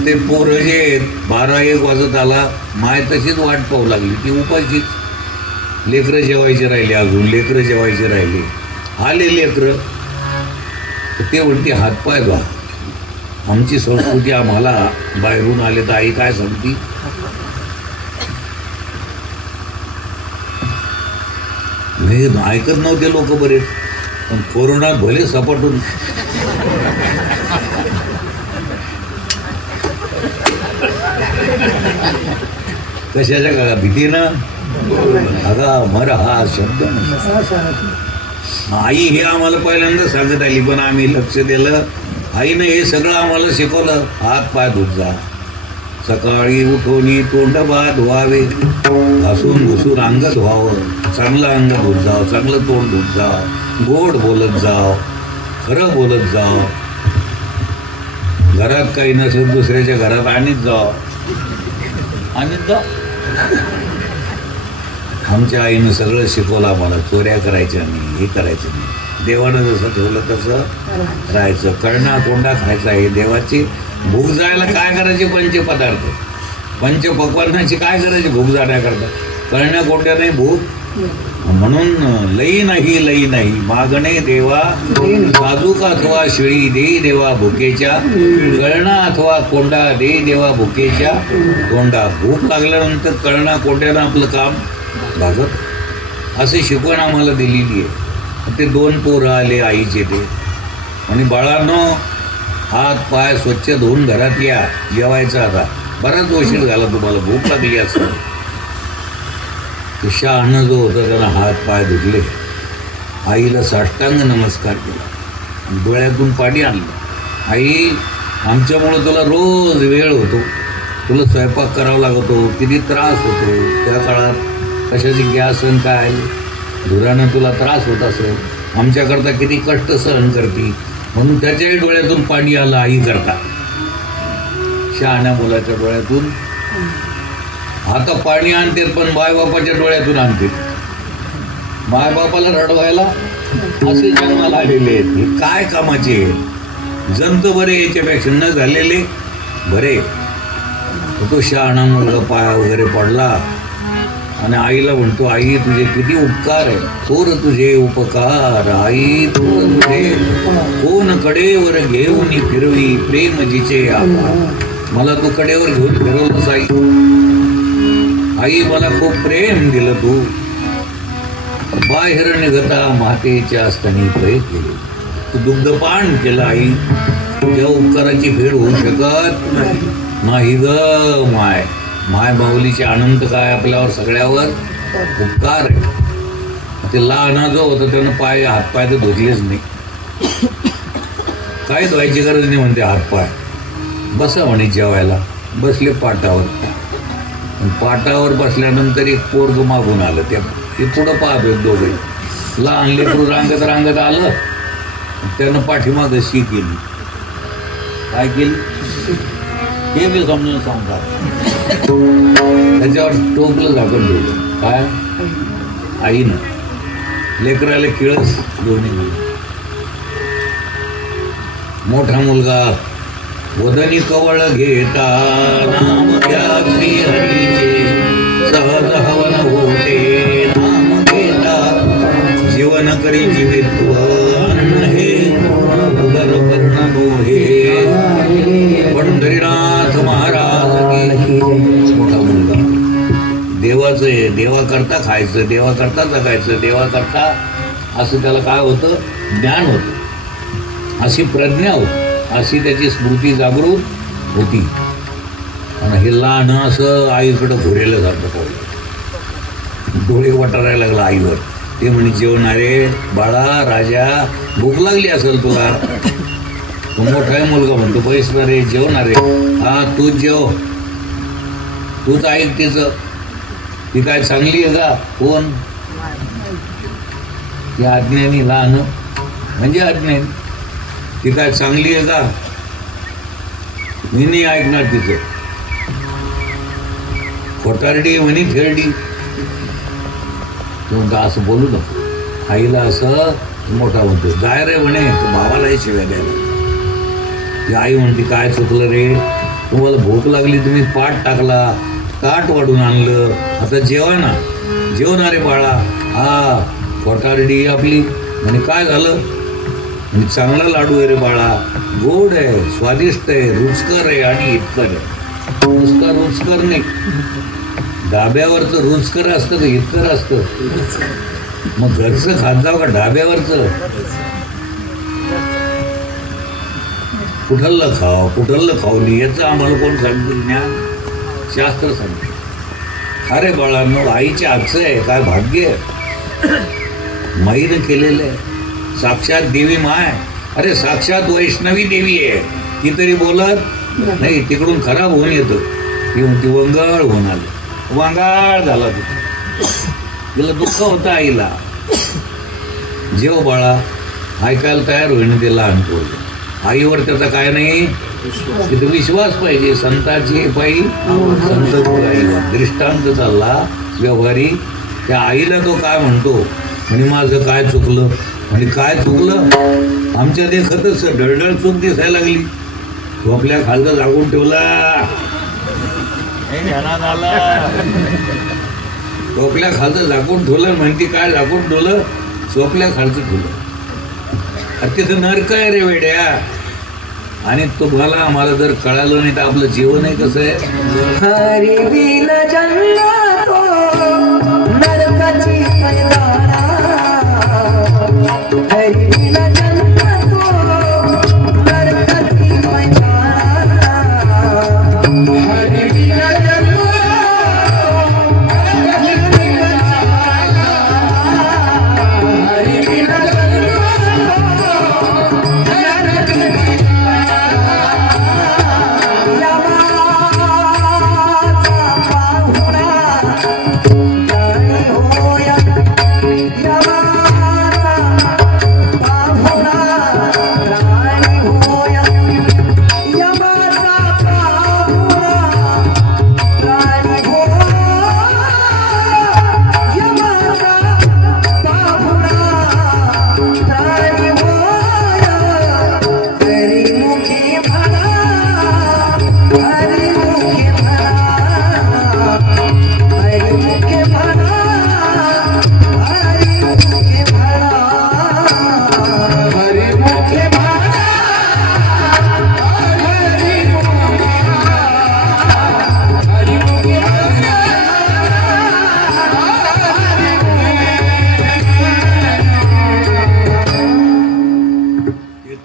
ते पोरं जे 12-1 वाजत आला, माय तशीच वाट पाहू लागली, ती उपाशीच. लेकरं जेवायचे राहिले, अजून लेकरं जेवायचे राहिले. आले लेकरं, ते म्हणते हातपाय धुवा. आमची संस्कृती आम्हाला बाहेरून आले तर आई काय सांगती, ऐकत नव्हते लोक बरेच. पण कोरोनात भले सपाटून कशाच्या का भीतीनं अगा मर हा शब्द आई हे आम्हाला पहिल्यांदा सांगत आली, पण आम्ही लक्ष दिलं. आईनं हे सगळं आम्हाला शिकवलं. हात पाय धुत जा, सकाळी उठवणी तोंड बा धुवावे, घासून घुसून अंग धुवावं, चांगलं अंग धुत जाव, चांगलं तोंड धुत जाव, गोड बोलत जाव, खरं बोलत जाव. घरात काही नसेल दुसऱ्याच्या घरात आणीत जाव, आणीत जाव. आमच्या आईनं सगळं शिकवलं आम्हाला. चोऱ्या करायच्या नाही, हे करायचं नाही. देवानं जसं ठेवलं तसं राहायचं. कळणा कोंडा खायचा. हे देवाची भूक जायला काय करायचे? पंचपदार्थ, पंचपक्वान्नाची काय करायची भूक जाण्याकरता? कळण्या कोंड्या नाही भूक. म्हणून लई नाही मागणे देवा साजूक अथवा शिळी देई देवा भुकेच्या, कळणा अथवा कोंडा देई देवा भुकेच्या कोंडा. भूक लागल्यानंतर कळणा कोंड्यानं आपलं काम भागत. अशी शिकवण आम्हाला दिलेली आहे. ते 2 पोरं आले आईचे ते, आणि बाळांनो हात पाय स्वच्छ धुवून घरात या, जेवायचं आता. बराच उशीर झाला, तुम्हाला भूक लागली असं. ते शहाणं जो होता त्यानं हात पाय धुतले, आईला साष्टांग नमस्कार केला, डोळ्यातून पाणी आणलं. आई, आमच्यामुळं तुला रोज वेळ होतो, तुला स्वयंपाक करावा लागतो, किती त्रास होतो. त्या काळात कशाची गॅस आणि काय धुरानं तुला त्रास होत असेल, आमच्याकरता किती कष्ट सहन करती. म्हणून त्याच्याही डोळ्यातून पाणी आलं आई करता. शहाण्या मुलाच्या डोळ्यातून आता पाणी आणते, पण मायबापाच्या डोळ्यातून आणते. मायबापाला रडवायला असे जन्माला आलेले आहेत. हे काय कामाचे? जंत बरे याच्यापेक्षा न झालेले बरे. तो शहाणा मुलगा पाया वगैरे पडला आणि आईला म्हणतो, आई तुझे किती उपकार आहे, थोर तुझे उपकार आई, थोर तुझे कोण कडेवर घेऊन फिरवी प्रेम जिचे मला तू कडेवर घेऊन फिरवलंस आई. आई मला खूप प्रेम दिलं तू. बाहेर निघता मातेच्या स्तनी पै केले. तू दुग्धपान केलं आई. त्या उपकाराची फेड होऊ शकत नाही ग माय. माय माऊलीचे अनंत काय आपल्यावर सगळ्यावर उपकार आहे. ते लहाना जो होता त्यानं पाय हातपाय तर धुतलेच नाही. काय धुवायची गरज नाही म्हणते हातपाय. बसा म्हणे जेवायला. बसले पाटावर. पाटावर बसल्यानंतर एक पोरग मागून आलं. ते पुढं पाहतोय दोघे. लहान लेकरू रांगत रांगत आलं. त्यानं पाठीमागं शी केली. काय केली हे मी समजून सांगतात. त्याच्यावर टोपलं झाकून ठेवलं. काय आईनं लेकराला किळस दोन्ही. मोठा मुलगा वदनी कवळ घेता नाम घ्या श्री हरीचे सहज हवन होते. नाम घेता जीवन करी जीवित्व अन्न हे उदर पद्म दोहे. पंढरीनाथ महाराज की. मोठा मुलगा देवाचं आहे. देवा करता खायचं, देवा करता जगायचं, देवा करता असं त्याला काय होतं ज्ञान होतं. अशी प्रज्ञा होती. अशी त्याची स्मृती जागृत होती. आणि हे लहान असं आईकडं घोरेलं जातं. डोळे वटारायला लागला आईवर. ते म्हणे जेवणारे बाळा राजा भूक लागली असेल तुला. मोठा मुलगा म्हणतो पैसा रे जेवणारे. हा तूच जेव. तूच ऐक तिचं. ती काय चांगली आहे का. कोण ती अज्ञानी लहान म्हणजे अज्ञानी. ती काय चांगली आहे का. मी नाही ऐकणार तिचं. खोटारडी म्हणे खेळडी. तू असं बोलू नको. आईला असं मोठा म्हणतो जाय रे म्हणे भावालाही शिव्या द्यायला. ती आई म्हणते काय चुकलं रे. तुम्हाला भूक लागली तुम्ही पाठ टाकला ताट वाढून आणलं. आता जेवा ना. जेवणारे बाळा. हा खोटारडी आपली म्हणे काय झालं. आणि चांगला लाडू आहे रे बाळा. गोड आहे, स्वादिष्ट आहे, रुचकर आहे आणि इतकर आहे. नुसतं रुचकर नाही. ढाब्यावरचं रुचकर असतं का इतकर असतं. मग घरचं खात जाव का ढाब्यावरचं. कुठलं खाव कुठलं खाऊ नये याचं आम्हाला कोण सांगतं. ज्ञान शास्त्र सांगते. अरे बाळांनो आईच्या हातचं आहे. काय भाग्य आहे. माईनं केलेलं आहे. साक्षात देवी माय. अरे साक्षात वैष्णवी देवी आहे. ती तरी बोलत नाही. तिकडून खराब होऊन येतं. ती वंगाळ होऊन आली. वंगाळ झाला. तिला दुःख होतं आईला. जेव बाळा. ऐकायला तयार होईन ते लहान पोरं. आईवर त्याचा काय नाही तिथं विश्वास पाहिजे. संताची पायी संत आईवर दृष्टांत चालला व्यवहारी. त्या आईला तो काय म्हणतो म्हणजे माझं काय चुकलं. आणि काय चुकलं आमच्या देखतच ढळढळ चूक दिसायला लागली. तो आपल्या खालचा जागून ठेवला. टोपल्या खालचं झाकून ठेवलं. म्हणते काय झाकून ठेवलं. चोपल्या खालचं ठेवलं. तिथं नरक आहे रे वेड्या. आणि तुम्हाला आम्हाला जर कळालं नाही तर आपलं जीवन आहे कसं आहे. हरी बिन जन्म तो नरकाची कैदाना. हरी बिन जन्म तो नरकाची कैदाना. हरी बिन जन्म हरी बिन जन्म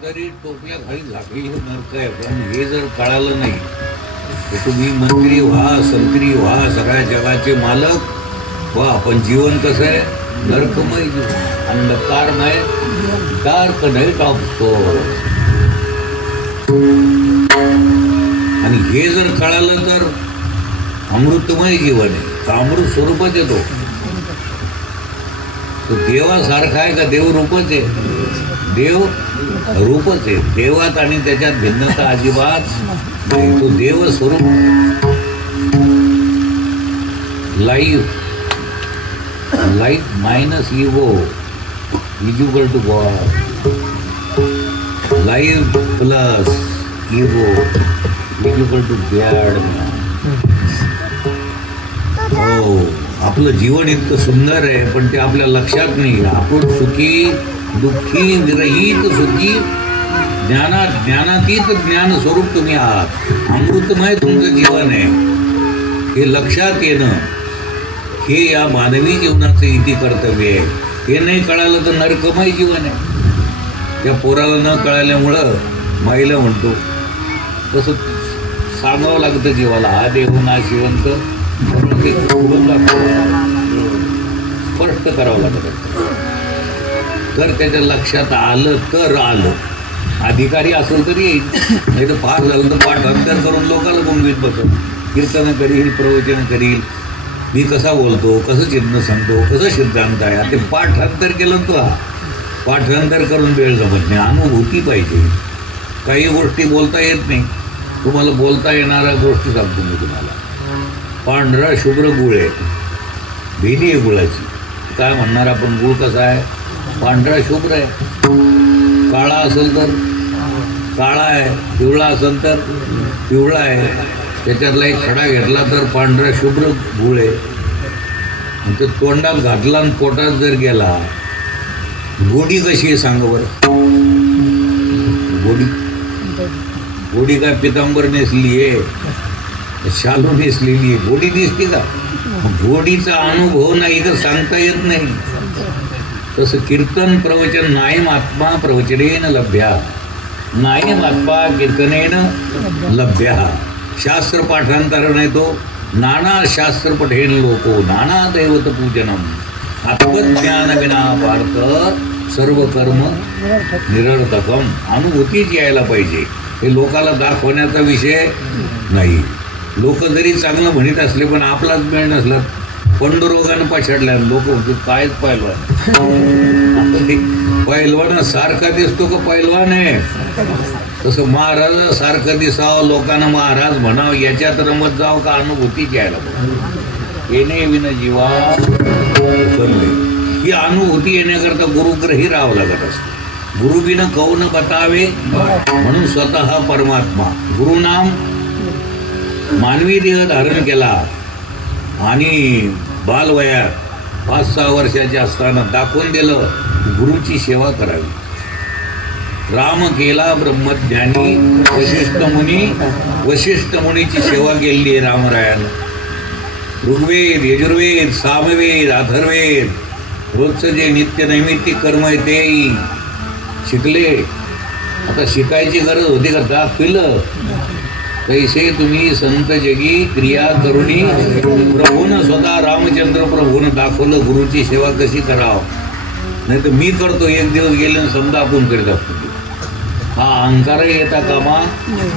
तरी टोपल्या खाली झाकलेलं नरक आहे. पण हे जर कळालं नाही तर तुम्ही मंत्री व्हा, संत्री व्हा, सगळ्या जगाचे मालक व्हा, पण जीवन कसं आहे? नरकमय जीवन, अंधकारमय, डार्क नाईट ऑफ सोल. आणि हे जर कळालं तर अमृतमय जीवन आहे. तर अमृत स्वरूपच येतो. तो देवासारखा आहे का? देव रूपच आहे. देव रूपच आहे. देवात आणि त्याच्यात भिन्नता अजिबात नाही. तो देव स्वरूप. Life minus ego is equal to God. Life plus ego is equal to God. हो, आपलं जीवन इतकं सुंदर आहे पण ते आपल्या लक्षात नाही. आपण सुखी, दुःखी, विरहित, सुखी, ज्ञानातीत ज्ञान स्वरूप तुम्ही आहात. अमृतमय तुमचं जीवन आहे. हे लक्षात येणं हे या मानवी जीवनाचं इति कर्तव्य आहे. हे नाही कळालं तर नरकमय जीवन आहे. त्या पोराला न कळाल्यामुळं माईला म्हणतो तसं सांगावं लागतं जीवाला, हा देव ना शिवंत, स्पष्ट करावं लागतं. जर त्याच्या लक्षात आलं तर आलं. अधिकारी असेल तरी येईल, नाही तर फार झालं तर पाठांतर करून लोकांना बोंबवीत बसत. कीर्तन करील, प्रवचन करील, मी कसा बोलतो, कसं चिन्ह सांगतो, कसं सिद्धांत आहे, ते पाठांतर केलं तो. पाठांतर करून वेळ जमत नाही. अनुभूती पाहिजे. काही गोष्टी बोलता येत नाही. तुम्हाला बोलता येणाऱ्या गोष्टी सांगतो मी तुम्हाला. पांढरा शुभ्र गुळ आहे, भेली आहे गुळाची. काय म्हणणार आपण? गुळ कसा आहे? पांढरा शुभ्र आहे. काळा असेल तर काळा आहे, पिवळा असेल तर पिवळा आहे. त्याच्यातला एक खडा घेतला तर पांढरा शुभ्र गुळ आहे. आणि तो तोंडात घातला आणि पोटात जर गेला, गोडी कशी आहे सांगा बरं? गोडी काय पितांबर नेसली आहे, शालू नेसलेली आहे, गोडी दिसते का? गोडीचा अनुभव नाही तर सांगता येत नाही. तसं कीर्तन प्रवचन नायम आत्मा प्रवचनेन लभ्या, नायम आत्मा कीर्तनेन लभ्या. शास्त्र पाठांतर नाही तो नाना शास्त्र पठेन लोको नाना दैवत पूजनम आत्मज्ञान विना पार्थ सर्व कर्म निरर्थकम. अनुभूतीच यायला पाहिजे. हे लोकाला दाखवण्याचा विषय नाही. लोक जरी चांगलं म्हणत असले पण आपलाच मेळ नसला, पंडुरोगानं पछाडल्या लोक कायच पैलवान. पैलवान सारखा दिसतो का पैलवान आहे? तसं महाराजासारखं दिसावं, लोकांना महाराज म्हणावं, याच्यात रमत जावं का अनुभूतीच यायला पाहिजे. येणे विना जीवा करले. ही अनुभूती येण्याकरता गुरुग्रही राहावं लागत असतं. गुरुविनं कौन बतावे म्हणून स्वतः परमात्मा. गुरुनाम मानवी देह धारण केला आणि बालवयात 5-6 वर्षाचे असताना दाखवून दिलं गुरुची सेवा करावी. राम केला ब्रह्मज्ञानी वशिष्ठ मुनीची सेवा केली आहे रामरायानं. ऋग्वेद, यजुर्वेद, सामवेद, अथर्वेद, रोजचं जे नित्य नैमित्तिक कर्म आहे तेही शिकले. आता शिकायची गरज होती का? दाखविलं. कैसे तुम्ही संत जगी क्रिया करुणी प्रभून, स्वतः रामचंद्र प्रभून दाखवलं गुरुची सेवा कशी करावं. नाही तर मी करतो, एक दिवस गेले समजा आपण करीत असतो. हा अहंकारही येता कामा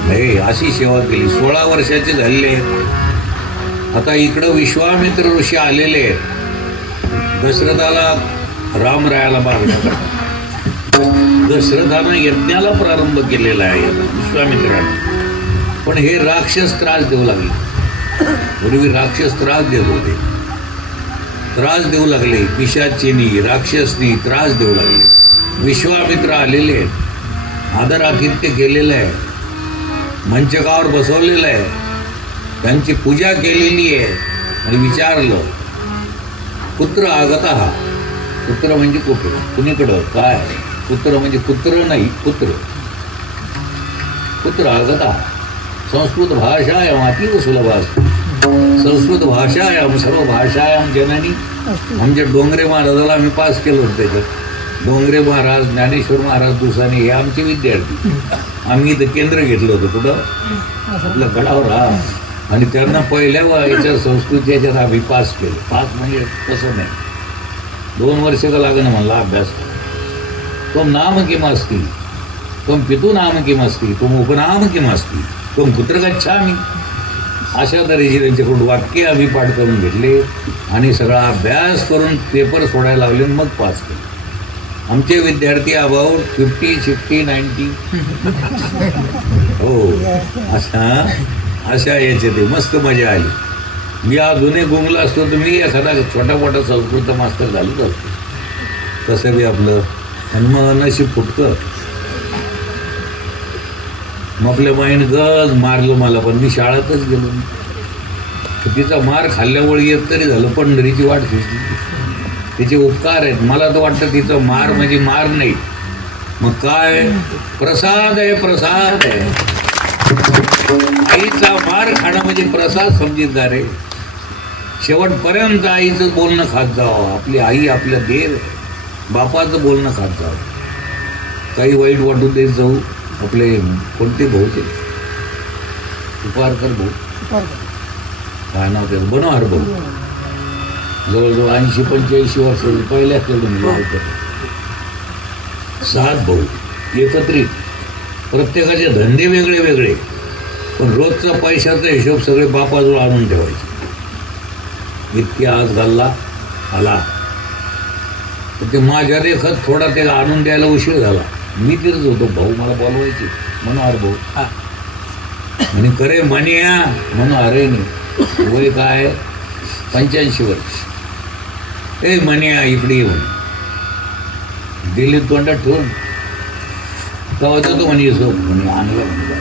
नये. अशी सेवा केली. 16 वर्षाचे झालेले. आता इकडं विश्वामित्र ऋषी आलेले आहेत दशरथाला रामरायाला मारण्यासाठी. दशरथानं यज्ञाला प्रारंभ केलेला आहे विश्वामित्रानं. पण हे राक्षस त्रास देऊ लागले. पूर्वी राक्षस त्रास देत होते, त्रास देऊ लागले. पिशाचिनी, राक्षसनी त्रास देऊ लागले. विश्वामित्र आलेले आहेत. आदर आतिथ्य केलेलं आहे. मंचकावर बसवलेलं आहे. त्यांची पूजा केलेली आहे. आणि विचारलं पुत्र आगता. हा पुत्र म्हणजे कुठे, कुणीकडं, काय? पुत्र म्हणजे पुत्र नाही, पुत्र. पुत्र आगता. संस्कृत भाषायाम अतीव सुलभा. संस्कृत भाषायाम सर्व भाषायाम जननी. आमच्या डोंगरे महाराजाला आम्ही पास केलं होतं त्याच्यात. डोंगरे महाराज, ज्ञानेश्वर महाराज दुसाने हे आमचे विद्यार्थी. आम्ही इथं केंद्र घेतलं होतं कुठं आपल्या गडावर. आणि त्यांना पहिल्या याच्या संस्कृती याच्यात आम्ही पास केलं. पास म्हणजे तसं नाही, 2 वर्ष का लागणं म्हणला अभ्यास. त्वं नाम किमस्ति, त्वं पितु नाम किमस्ति, त्वं उपनाम किमस्ति, त्वं कुत्र गच्छामि. अशा तऱ्हेची त्यांच्याकडून वाक्य आम्ही पाठ करून घेतले आणि सगळा अभ्यास करून पेपर सोडायला लावले, मग पास केले. आमचे विद्यार्थी अबाउट 50, 60, 90 हो अशा याचे ते मस्त मजा आली. मी अजूनही गुंगला असतो तर मी एखादा छोटा मोठा संस्कृत मास्तर झालोच असतो कसं बी आपलं. आणि मग नशीब फुटतं. मग आपल्या माईन गज मारलं मला, पण मी शाळेतच गेलो. तिचा मार खाल्ल्यामुळे येत तरी झालं, पंढरीची वाट सुटली. तिचे उपकार आहेत. मला तर वाटतं तिचं मार म्हणजे मार नाही, मग काय प्रसाद आहे, प्रसाद आहे. आईचा मार खाणं म्हणजे प्रसाद समजितदार आहे. शेवटपर्यंत आईचं बोलणं खात जावं. आपली आई आपल्या देव, बापाचं बोलणं खात जावं. काही वाईट वाटून देत जाऊ. आपले कोणते भाऊ ते उपारकर भाऊ, काय नाव त्याचं, बनवार भाऊ, जवळजवळ 80-85 वर्ष पहिल्या खेळून 7 भाऊ एकत्रित. प्रत्येकाचे धंदे वेगळे वेगळे, पण रोजचा पैशाचा हिशोब सगळे बापाजवळ आणून ठेवायचे. इतके आज घालला आला तर ते माझ्या देखत थोडा ते आणून द्यायला उशीर झाला. मी तिथंच होतो. भाऊ मला बोलवायचे, म्हणून अरे भाऊ म्हणे करे म्हणे म्हणून अरे नाही. वय काय 85 वर्ष. ए म्हणे इकडे येऊन दिल्लीत तोंडात ठेवून तेव्हा तो म्हणे सो म्हणे आणला, म्हणे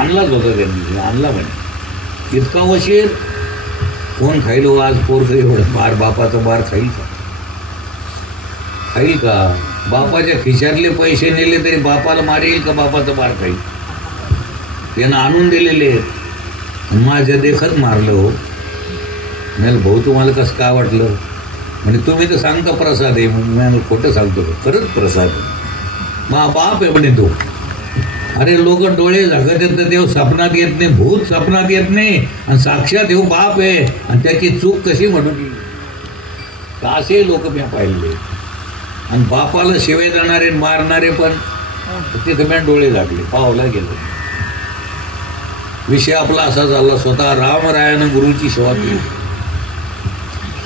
आणलाच होता त्यांनी, आणला म्हणे. इतका वशीर कोण खाईल हो आज पोरग एवढं मार. बापाचा मार खाईल का? खाईल का? बापाच्या खिशातले पैसे नेले तरी बापाला मार येईल का? बापाचा मार खाईल. त्यानं आणून दिलेले माझ्या देखत मारलं हो. नाही भाऊ तुम्हाला कसं काय वाटलं? म्हणजे तुम्ही तर सांगता प्रसाद आहे. मी खोटं सांगतो, खरंच प्रसाद आहे. मग बाप आहे म्हणे तो. अरे लोक डोळे झाकत येत देव स्वप्नात येत नाही, भूत स्वप्नात येत नाही, आणि साक्षात देव बाप आहे. आणि त्याची चूक कशी म्हणून असे लोक मी पाहिले. आणि बापाला शिवे देणारे मारणारे पण तिथे मी डोळे झाकले, पावला गेलो. विषय आपला असा झाला. स्वतः रामरायानं गुरुची सेवा केली.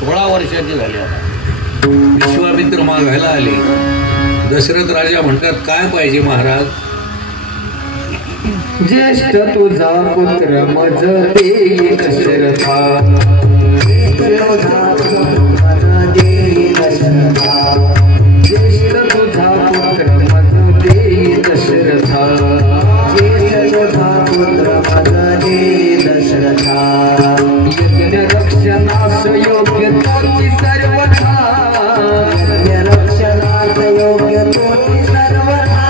16 वर्षाचे झाले. आता विश्वामित्र मागायला आले. दशरथ राजा म्हणतात काय पाहिजे महाराज? ज्येष्ठ तुझा पुत्र मज देई दशरथा, ज्येष्ठ तुझा पुत्र मज देई दशरथा, ज्येष्ठ तुझा पुत्र मज देई दशरथा. यज्ञ रक्षणास योग्य तोची सर्वथा, यज्ञ रक्षणास योग्य तोची सर्वथा,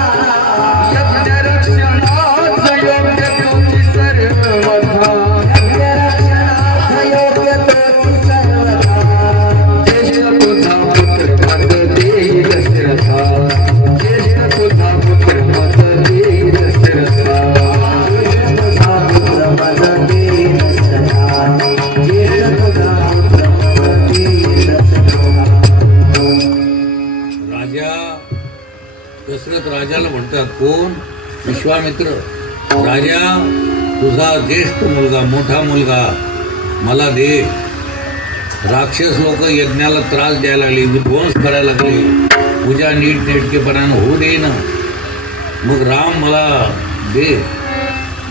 यज्ञ रक्षणास योग्य तोची सर्वथा, यज्ञ रक्षणास योग्य तोची सर्वथा. ज्येष्ठ तुझा पुत्र मज देई दशरथा, ज्येष्ठ तुझा पुत्र मज देई दशरथा, ज्येष्ठ तुझा पुत्र मज देई दशरथा, ज्येष्ठ तुझा पुत्र मज देई दशरथा. राजा दशरथ राजाला म्हणतात कोण? विश्वामित्र. राजा तुझा ज्येष्ठ मुलगा, मोठा मुलगा मला दे. राक्षस लोक यज्ञाला त्रास द्यायला लागले, विध्वंस करायला लागले, पूजा नीट नेटकेपणानं होऊ दे ना. मग राम मला दे.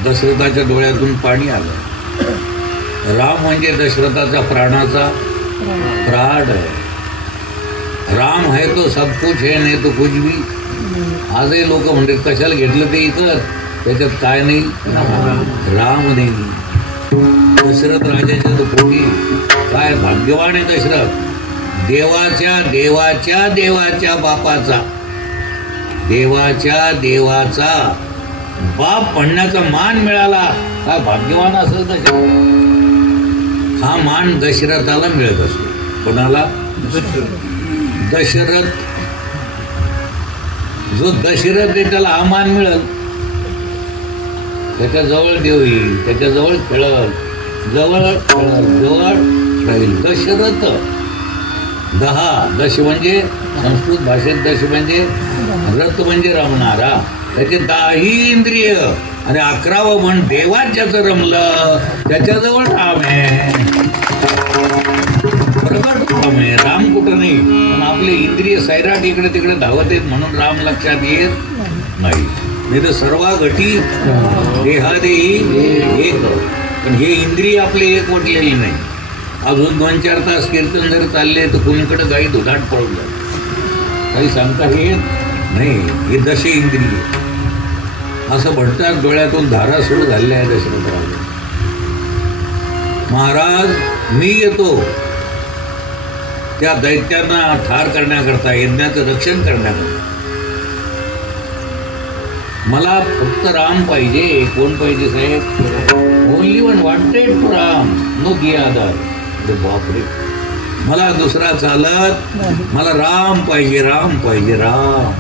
दशरथाच्या डोळ्यातून पाणी आलं. राम म्हणजे दशरथाचा प्राणाचा प्राण आहे. राम है तो सब कुछ है, नाही तो कुछ भी. आजही लोक म्हणतात कशाला घेतलं ते इतर, त्याच्यात काय नाही, राम नाही. दशरथ राजाच्या पोटी काय भाग्यवान आहे दशरथ. देवाच्या देवाच्या देवाच्या बापाचा, देवाच्या देवाचा बाप म्हणण्याचा मान मिळाला. काय भाग्यवान असेल दशरथ. हा मान दशरथाला मिळत असतो. कोणाला? दशरथ जो दशरथ आहे त्याला हा मान मिळेल, त्याच्याजवळ देव येईल, त्याच्याजवळ खेळल, जवळ राहील. दशरथ 10 दश म्हणजे संस्कृत भाषेत दश म्हणजे रथ म्हणजे रमणारा, त्याचे 10 इंद्रिय आणि 11वं म्हण देवात ज्याचं रमलं त्याच्याजवळ राम आहे, प्रगट राम आहे. राम कुठं नाही, पण आपले इंद्रिय सैराट इकडे तिकडे धावत आहेत म्हणून राम लक्षात येत नाही. नाही तर सर्वा घटी देहादेही एक, पण हे इंद्रिय आपले एक वाटलेले नाही. अजून 2-4 तास कीर्तन जर चालले तर कोणीकडे काही दुधाट पडून जात, काही सांगता येत नाही. हे दशे इंद्रिय असं भटतात, डोळ्यातून धारा सुरू झाल्या आहे दशरथराव. महाराज मी येतो त्या दैत्यांना ठार करण्याकरता, यज्ञाचं रक्षण करण्याकरता. मला फक्त राम पाहिजे. कोण पाहिजे साहेब? Only one wanted to Ram, no the other. बापरे, मला दुसरा चालत, मला राम पाहिजे, राम पाहिजे, राम.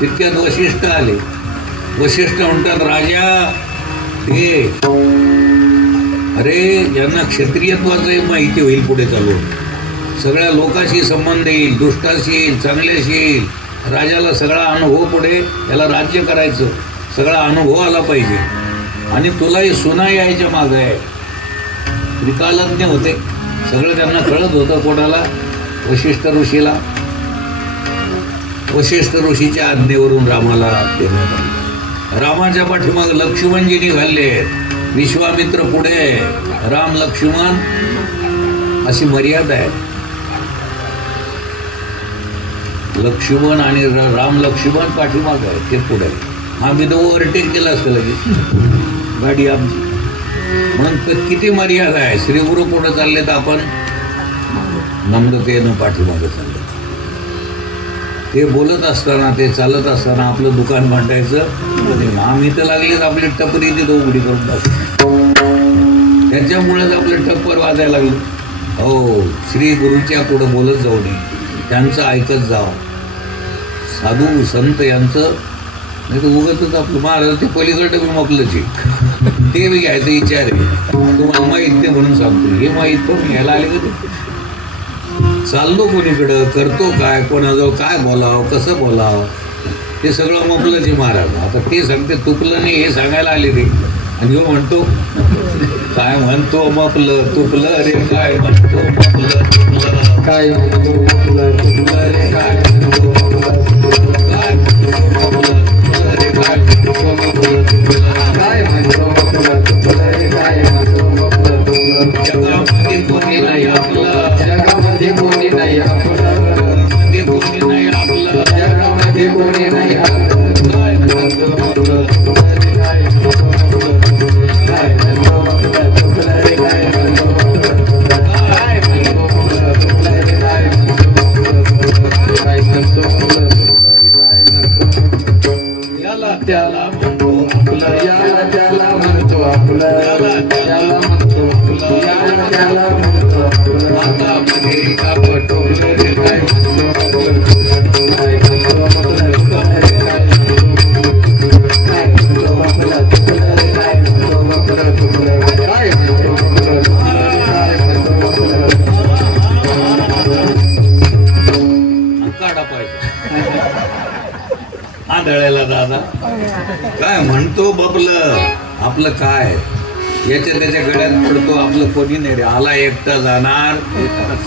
तितक्यात वशिष्ठ आले. वशिष्ठ म्हणतात, राजा हे अरे यांना क्षत्रियत्वाची माहिती होईल पुढे चालून, सगळ्या लोकांशी संबंध येईल, दुष्टाशी येईल, चांगल्याशी येईल. राजाला सगळा अनुभव, पुढे याला राज्य करायचं, सगळा अनुभव आला पाहिजे. आणि तुलाही सुना यायच्या मागं आहे. त्रिकालज्ञ होते, सगळं त्यांना कळत होतं. कोणाला? वशिष्ठ ऋषीला. वशिष्ठ ऋषीच्या आज्ञेवरून रामाला देण्यात आलं. रामाच्या पाठीमाग लक्ष्मणजी निघाले, विश्वामित्र पुढे, राम लक्ष्मण अशी मर्यादा आहे. लक्ष्मण आणि राम लक्ष्मण पाठीमाग आहे, ते पुढे. आम्ही तो ओव्हरटेक केला असतं लगेच गाडी आमची. म्हणून किती मर्यादा आहे. श्रीगुरु पुढे चालले तर आपण नम्रतेनं पाठीमागे चालले. ते बोलत असताना, ते चालत असताना आपलं दुकान भांडायचं. आम्ही तर लागलेच आपली टपरी तिथं उघडी करून टाकतो. त्याच्यामुळेच आपले टप्पर वाजायला लागलं. हो, श्री गुरुच्या पुढं बोलत जाऊ नये, त्यांचं ऐकत जावं. साधू संत यांचं नाही तर उगाच आपलं महाराज ते पलीकडं बी मपलंच आहे, ते बी घ्यायचं विचार आहे. तुम्हाला माहीत नाही म्हणून सांगतो. हे माहीत पण घ्यायला आले का? चाललो कोणीकडं, करतो काय, कोणाजवळ काय बोलावं, कसं बोलावं, ते सगळं मपलंच आहे महाराज. आता ते सांगते तुपलं नाही हे सांगायला आले ते, आणि ह्यो म्हणतो काय म्हणतो मपलं तुपलं रे, काय म्हणतो मपलं तुपलं, काय म्हणतो मपलं तुपलं रे, काय म्हणतो मपलं तुपलं, काय म्हणतो मपलं तुपलं रे, काय म्हणतो मपलं तुपलं, काय म्हणतो मपलं तुपलं रे, काय म्हणतो मपलं तुपलं. जगामध्ये कोणी नाही आपलं, जगामध्ये कोणी नाही आपलं, जगामध्ये कोणी नाही आपलं, जगामध्ये कोणी नाही आपलं, काय म्हणतो मपलं तुपलं रे, काय म्हणतो मपलं तुपलं, काय म्हणतो मपलं तुपलं रे, काय म्हणतो मपलं तुपलं, काय म्हणतो मपलं तुपलं रे, काय म्हणतो मपलं तुपलं, काय म्हणतो मपलं तुपलं. याला त्याला म्हणतो आपलं, याला त्याला म्हणतो आपलं, याला त्याला म्हणतो आपलं, याला त्याला म्हणतो आपलं. आता मध्ये कापड टोपलं रे, काय म्हणतो मपलं तुपलं, काय म्हणतो मपलं तुपलं रे, काय म्हणतो मपलं तुपलं रे, काय म्हणतो मपलं तुपलं, काय म्हणतो मपलं तुपलं रे, काय म्हणतो मपलं तुपलं. काढा पाहिजे आंधळ्याला दादा काय म्हणतो बबलं, आपलं काय याच्या त्याच्या गळ्यात पडतो. आपलं कोणी नाही रे. आला एकटा जाणार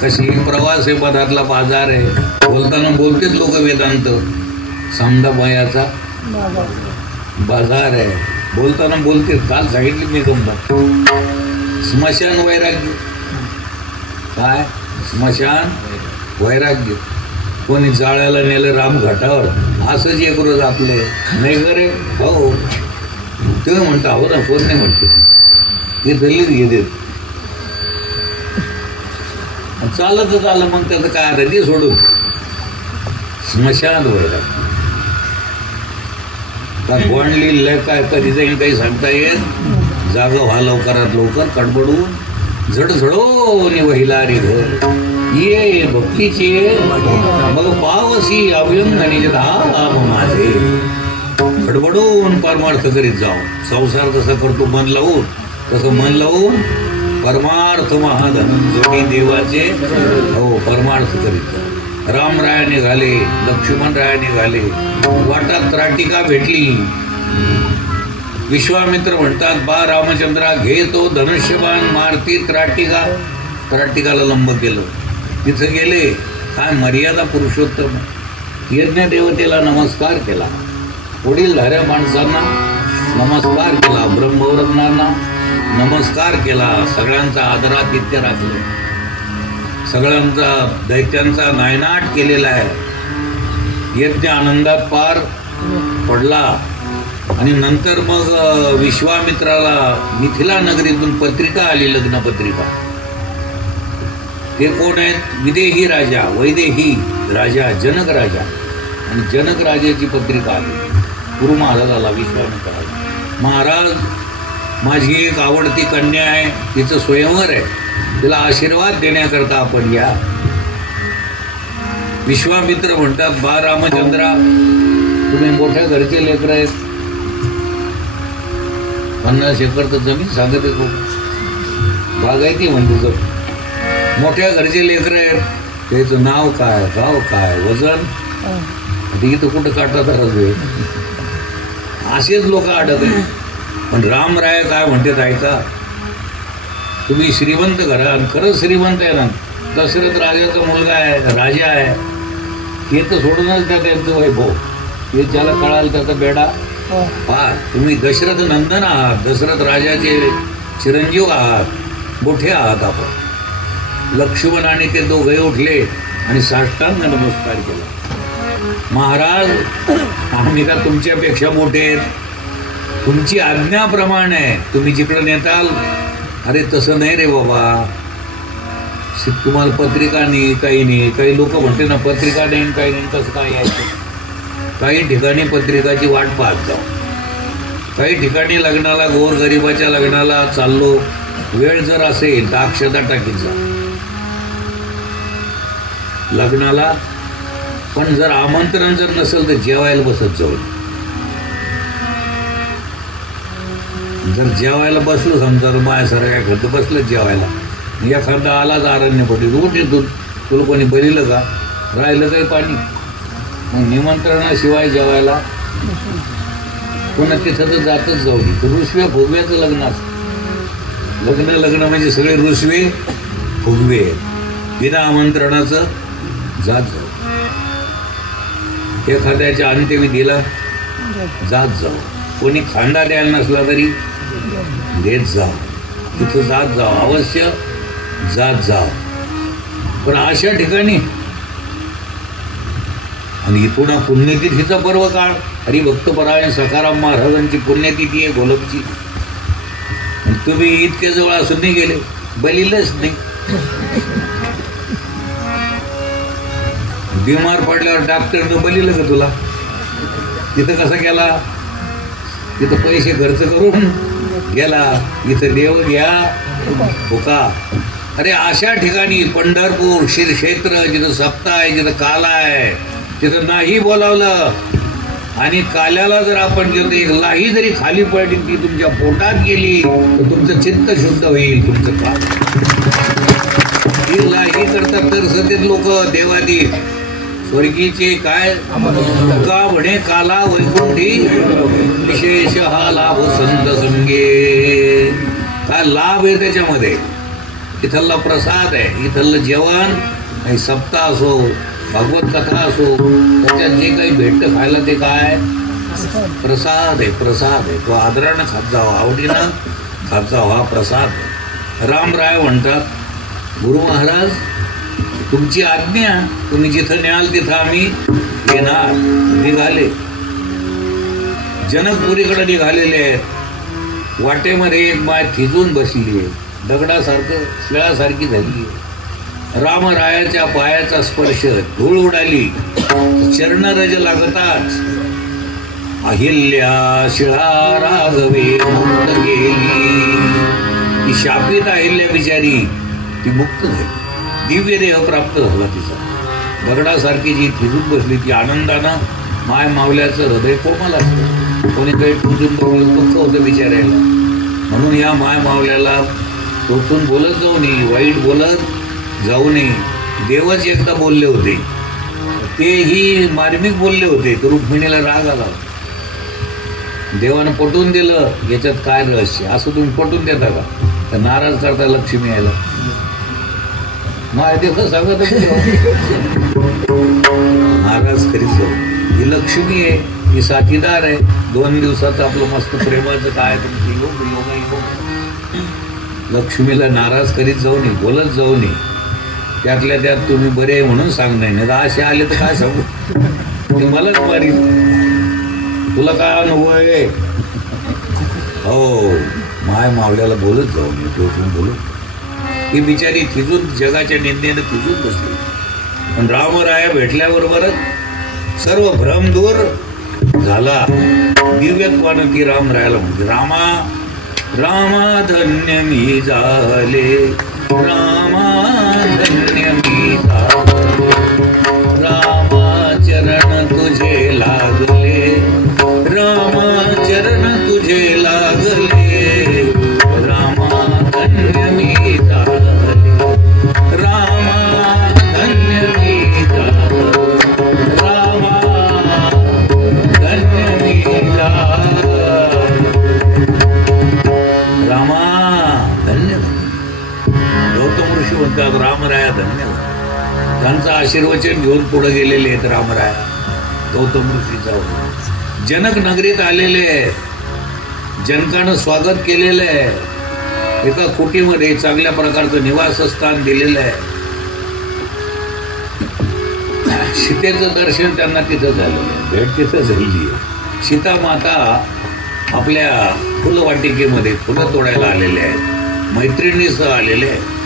कशी, प्रवास आहे, पदार्थला बाजार आहे. बोलताना बोलतेच लोक वेदांत, समदाबायाचा बाजार आहे. बोलताना बोलते. काल सांगितली मी गंमत, स्मशान वैराग्य. काय स्मशान वैराग्य. कोणी जाळ्याला नेलं रामघाटावर, असंच एक रोज आपलं नाही करे. हो तुम्ही म्हणता, हो ना, कोण नाही म्हणतो, ते दलित घेते चालत चाललं. मग त्याचं काय आता ते सोडून स्मशान वैराग्य. कोण लिहिलंय काय, कधी जाईल काही सांगता येत. जागा व्हा लवकरात लवकर कडबडून. झडझडोनी वहिला रे घर ये भक्तीचे मग पावसी अभ्यंगनी धाम माझे. खडबडून परमार्थ करीत जाऊ. संसार जसा करतो मन लावून, तसं मन लावून परमार्थ महाधनंजय देवाचे हो परमार्थ करीत जाऊ. रामराया निघाले, लक्ष्मणराया निघाले, वाटात त्राटिका भेटली. विश्वामित्र म्हणतात बा रामचंद्रा घे तो धनुष्यबाण मारती त्राटिका. त्राटिकाला लंब केलं. तिथं गेले काय मर्यादा पुरुषोत्तम यज्ञ देवतेला नमस्कार केला. पुढील धाऱ्या माणसांना नमस्कार केला. ब्रह्मवर्णांना नमस्कार केला. सगळ्यांचा आदरातिथ्य राखलं. सगळ्यांचा दैत्यांचा नायनाट केलेला आहे. यज्ञ आनंदात पार पडला. आणि नंतर मग विश्वामित्राला मिथिला नगरीतून पत्रिका आली, लग्न पत्रिका. ते कोण आहेत? विदेही राजा, वैदेही राजा, जनक राजा. आणि जनक राजाची पत्रिका आली गुरु महाराजाला, विश्वामित्राला. महाराज माझी एक आवडती कन्या आहे, तिचं स्वयंवर आहे, तिला आशीर्वाद देण्याकरता आपण या. विश्वामित्र म्हणतात बा रामचंद्रा तुम्ही मोठ्या घरचे लेकर आहेत. 50 एकर तर जमीन सांगत आहे. बागायती म्हणतो मोठ्या घरचे लेकर आहेत. त्याचं नाव काय, गाव काय, वजन इथं कुठं काढतात राजवे. असेच लोक अडकले. पण रामराय काय म्हणतात ऐका. तुम्ही श्रीमंत घरात, खरंच श्रीमंत आहे ना, दशरथ राजाचा मुलगा आहे, राजा आहे. हे तर सोडूनच द्या त्यांचं वैभव. हे ज्याला कळाल त्याचा बेडा पार. तुम्ही दशरथ नंदन आहात, दशरथ राजाचे चिरंजीव आहात, मोठे आहात आपण. लक्ष्मण आणि ते दोघे उठले आणि साष्टांग नमस्कार केला. महाराज आम्ही का तुमच्यापेक्षा मोठे आहेत? तुमची आज्ञाप्रमाणे तुम्ही जिकडं नेताल. अरे तसं नाही रे बाबा, तुम्हाला पत्रिका नाही, काही नाही. काही लोक म्हणते ना पत्रिका नाही, काही नाही. तसं काय यायचं? काही ठिकाणी पत्रिकाची वाट पाहत जाऊ. काही ठिकाणी लग्नाला, गोरगरिबाच्या लग्नाला चाललो, वेळ जर असेल तर अक्षता टाकीत जा लग्नाला. पण जर आमंत्रण जर नसेल तर जेवायला बसत जाऊ. जर जेवायला बसलो समजा माझ्यासारखं करतं बसलं जेवायला, एखादा आलाच अरण्य पडली रोट येतो, तुला कोणी बलिलं का? राहिलं काही पाणी. मग निमंत्रणाशिवाय जेवायला पुन्हा तिथं तर जातच जाऊ. रुसव्या फुगव्याचं लग्न असतं. लग्न म्हणजे सगळे रुसवे फुगवे. बिना आमंत्रणाचं जात जाऊ. एखाद्याच्या अंत्यविधीला जात जाऊ. कोणी खांदा द्यायला नसला तरी देत जाऊ. तिथं जात जाऊ, अवश्य जात जाऊ. पण अशा ठिकाणी आणि पुन्हा पुण्यतिथीचा पर्व काळ. हरिभक्तपरायण सखाराम महाराजांची पुण्यतिथी आहे गोलकची. तुम्ही इतके जवळ असून नाही गेले, बलिलच नाही. बिमार पडल्यावर डॉक्टरनं बलिलं का तुला? तिथं कसा गेला? तिथं पैसे खर्च करून गेला. इथं देव घ्या होका. अरे अशा ठिकाणी पंढरपूर श्रीक्षेत्र जिथं सप्ताह आहे, जिथं काला आहे, तिथं नाही बोलावलं आणि काल्याला जर आपण गेलो, एक लाही जरी खाली पडली ती तुमच्या पोटात गेली तर तुमचं चित्त शुद्ध होईल. तुमचं काम ही लाही करतात तर सतेत लोक देवादी स्वर्गीचे काय का म्हणे काला वैकुंठी विशेष हा लाभ संत संगे. काय लाभ आहे त्याच्यामध्ये? इथला प्रसाद आहे, इथलं जेवण, सप्ताह असो, भागवत कथा असो, त्याच्यात जे काही भेटतं खायला ते काय प्रसाद आहे. प्रसाद आहे तो आदरानं खात जावा, आवडीनं खात जावा, हा प्रसाद आहे. रामराय म्हणतात गुरु महाराज तुमची आज्ञा, तुम्ही जिथं न्याल तिथं आम्ही येणार. निघाले. जनकपुरीकडे निघालेले आहेत. वाटेमध्ये एक माय थिजून बसली आहे, दगडासारखं शिळासारखी झाली. रामरायाच्या पायाचा स्पर्श, धूळ उडाली, चरणरज लागताच अहिल्या शिळा राघवे गेली. ती शापित अहिल्या बिचारी ती मुक्त झाली, दिव्य देह प्राप्त झाला तिचा. दगडासारखी जी थिजून बसली ती आनंदानं, माय मावल्याचं हृदय कोमल असतं, कोणी काही टोचून बघलं दुःख होतं बिचारायला. म्हणून या माय मावल्याला टोचून बोलत जाऊ नये, वाईट बोलत जाऊ नये. देवच एकदा बोलले होते, तेही मार्मिक बोलले होते, तर रुक्मिणीला राग आला. देवानं पटवून दिलं, याच्यात काय रहस्य, असं तुम्ही पटवून देता का? तर नाराज करता लक्ष्मी यायला. माय देव सांगत नाराज करीत जाऊ. ही लक्ष्मी आहे, ही साथीदार आहे. 2 दिवसाचं आपलं मस्त प्रेमाचं काय तुमचं योग योग योग. लक्ष्मीला नाराज करीत जाऊ नये, बोलत जाऊ नये. त्यातल्या त्यात तुम्ही बरे म्हणून सांगणार नाही, असे आले तर काय सांगू, ते मलाच मारी. तुला काय अनुभव आहे? हो, माय मावल्याला बोलत जाऊ नये, टोचून बोलू. ही बिचारी थिजून, जगाच्या निंदेनं थिजून बसली. पण रामराया भेटल्याबरोबरच सर्व भ्रम दूर झाला. दिव्यत्वानं ती रामरायाला म्हणते, रामा रामा धन्य मी झाले, रामा धन्य मी झाले, रामा चरण तुझे लागले, रामा चरण तुझे लागले, रामा धन्य मी झाले, रामा धन्य मी झाले, रामा धन्य मी झाले, रामा धन्य. गौतम ऋषी म्हणतात रामराया धन्य. त्यांचं आशीर्वचन घेऊन पुढे गेलेले आहेत रामराया. गौतम ऋषीचा जनक नगरीत आलेले आहे, जनकानं स्वागत केलेलं आहे, एका कुटीमध्ये चांगल्या प्रकारचं निवासस्थान दिलेलं आहे. सीतेचं दर्शन त्यांना तिथं झालेलं आहे, भेट तिथं झालेली आहे. सीता माता आपल्या फुलवाटिकेमध्ये फुलं तोडायला आलेले आहेत, मैत्रिणीसह आलेले आहेत.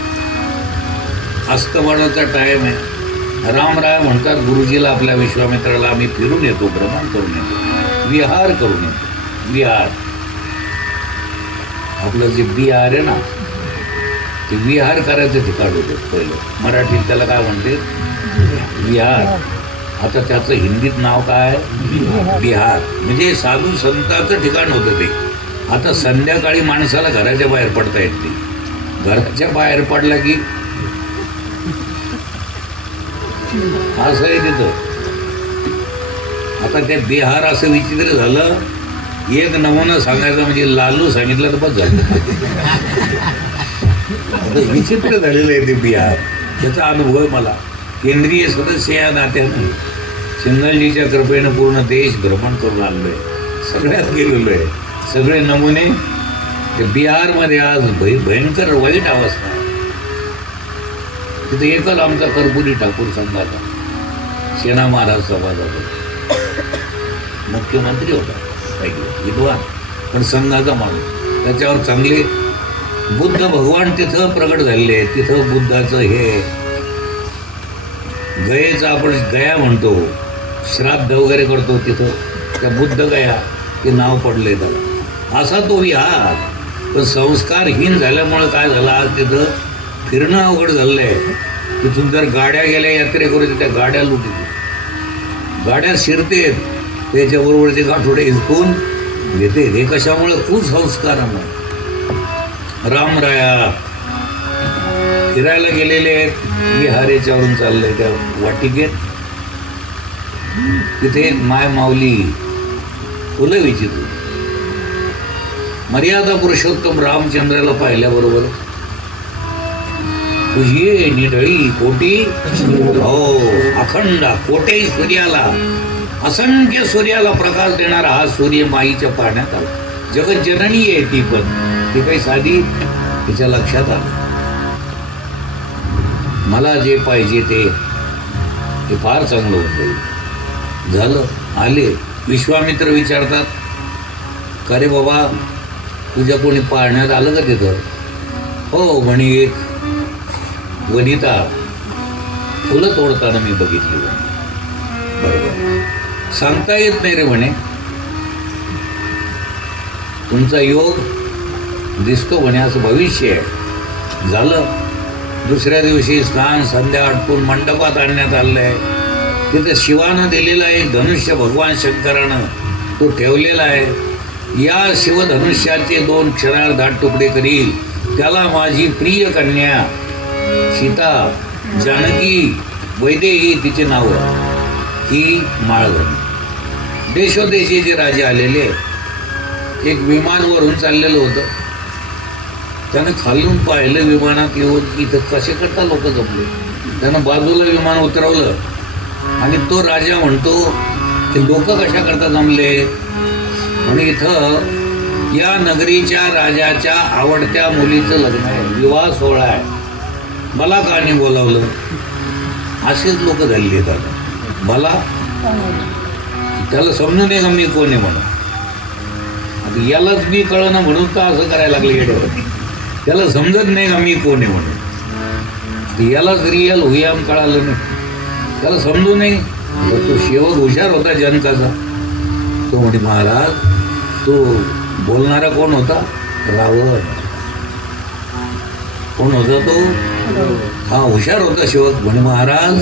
अस्तमानाचा टाइम आहे. रामराय म्हणतात गुरुजीला, आपल्या विश्वामित्राला, आम्ही फिरून येतो, भ्रमण करून येतो, विहार करून येतो. विहार आपलं जे बिहार आहे ना, ते विहार करायचं ठिकाण होतं पहिलं. मराठीत त्याला काय म्हणते? विहार. आता त्याचं हिंदीत नाव काय? बिहार. म्हणजे साधू संतांचं ठिकाण होतं ते. आता संध्याकाळी माणसाला घराच्या बाहेर पडता येत नाही. घराच्या बाहेर पडला की असं आहे तिथं. आता ते बिहार असं विचित्र झालं. एक नमुना सांगायचा म्हणजे लालू सांगितलं तर बस झालं. विचित्र झालेलं आहे ते बिहार. त्याचा अनुभव आहे मला. केंद्रीय सदस्य या नात्यानं सिंगलजीच्या कृपेनं पूर्ण देश भ्रमण करून आलेलो आहे, सगळ्यात गेलेलो आहे. सगळे नमुने ते बिहारमध्ये आज भयंकर वाईट अवस्था आहे. तिथे एकच आमचा कर्पुरी ठाकूर संघाचा सेना महाराज समाजाचा मुख्यमंत्री होता, विद्वान पण संघाचा माणूस. त्याच्यावर चांगले बुद्ध भगवान तिथं प्रगट झालेले आहेत. तिथं बुद्धाचं हे गयेचं आपण गया म्हणतो, श्राद्ध वगैरे करतो, तिथं त्या बुद्ध गया ते नाव पडले त्याला. असा तो विहार. पण संस्कारहीन झाल्यामुळं काय झालं, आज तिथं फिरणं अवघड झालेलं आहे. तिथून जर गाड्या गेल्या यात्रेकरूच्या, त्या गाड्या लुटीत, गाड्या शिरतेत, त्याच्याबरोबर ते गाठोडे हिसकून घेते. हे कशामुळं? कुसंस्कारामुळे. रामराया फिरायला गेलेले आहेत, विहार याच्यावरून चाललंय त्या वाटिकेत. तिथे एक माय माऊली फुलं विचित्र. मर्यादा पुरुषोत्तम रामचंद्राला पाहिल्याबरोबर तुझी निढळी कोटी, हो अखंड कोटे सूर्याला, असंख्य सूर्याला प्रकाश देणारा हा सूर्य माईच्या पाण्यात आला. जगत जननी आहे ती, पण ती काही साधी तिच्या लक्षात आलं. मला जे पाहिजे ते फार चांगलं होतं. झालं. आले विश्वामित्र विचारतात, का रे बाबा तुझ्या कोणी पाळण्यात आलं का तिथं? हो म्हणे, एक वनिता फुलं तोडताना मी बघितली. बरोबर, सांगता येत नाही रे म्हणे. तुमचा योग दिसतो म्हणे असं भविष्य आहे. झालं. दुसऱ्या दिवशी स्नान संध्या आटपून मंडपात आणण्यात आलंय. तिथे शिवानं दिलेला एक धनुष्य भगवान शंकरानं तो ठेवलेला आहे. या शिवधनुष्याचे 2 क्षणार्धात तुकडे करील त्याला माझी प्रिय कन्या सीता जानकी वैदेही तिचे नाव ही माळ घालली. देशोदेशीचे राजे आलेले. एक विमान वरून चाललेलं होतं. त्यानं खालून पाहिलं विमानात येऊन इथं कसे करता लोक जमले. त्यानं बाजूला विमान उतरवलं आणि तो राजा म्हणतो की लोक कशा करता जमले. आणि इथं या नगरीच्या राजाच्या आवडत्या मुलीचं लग्न आहे, विवाह सोहळा आहे, मला का नाही बोलावलं. असेच लोक झालेले आहेत. मला त्याला समजून नये का मी कोण आहे म्हणून. आता यालाच मी कळणं म्हणून तर असं करायला लागले येड्यावर. त्याला समजत नाही का मी कोण आहे म्हणून. यालाच रिअल हुयाम कळालं नाही. त्याला समजू नये. तो सेवक हुशार होता जनकाचा. तो म्हणे महाराज तो बोलणारा कोण होता. रावण. कोण होता तो. हा हुशार होता सेवक. म्हणे महाराज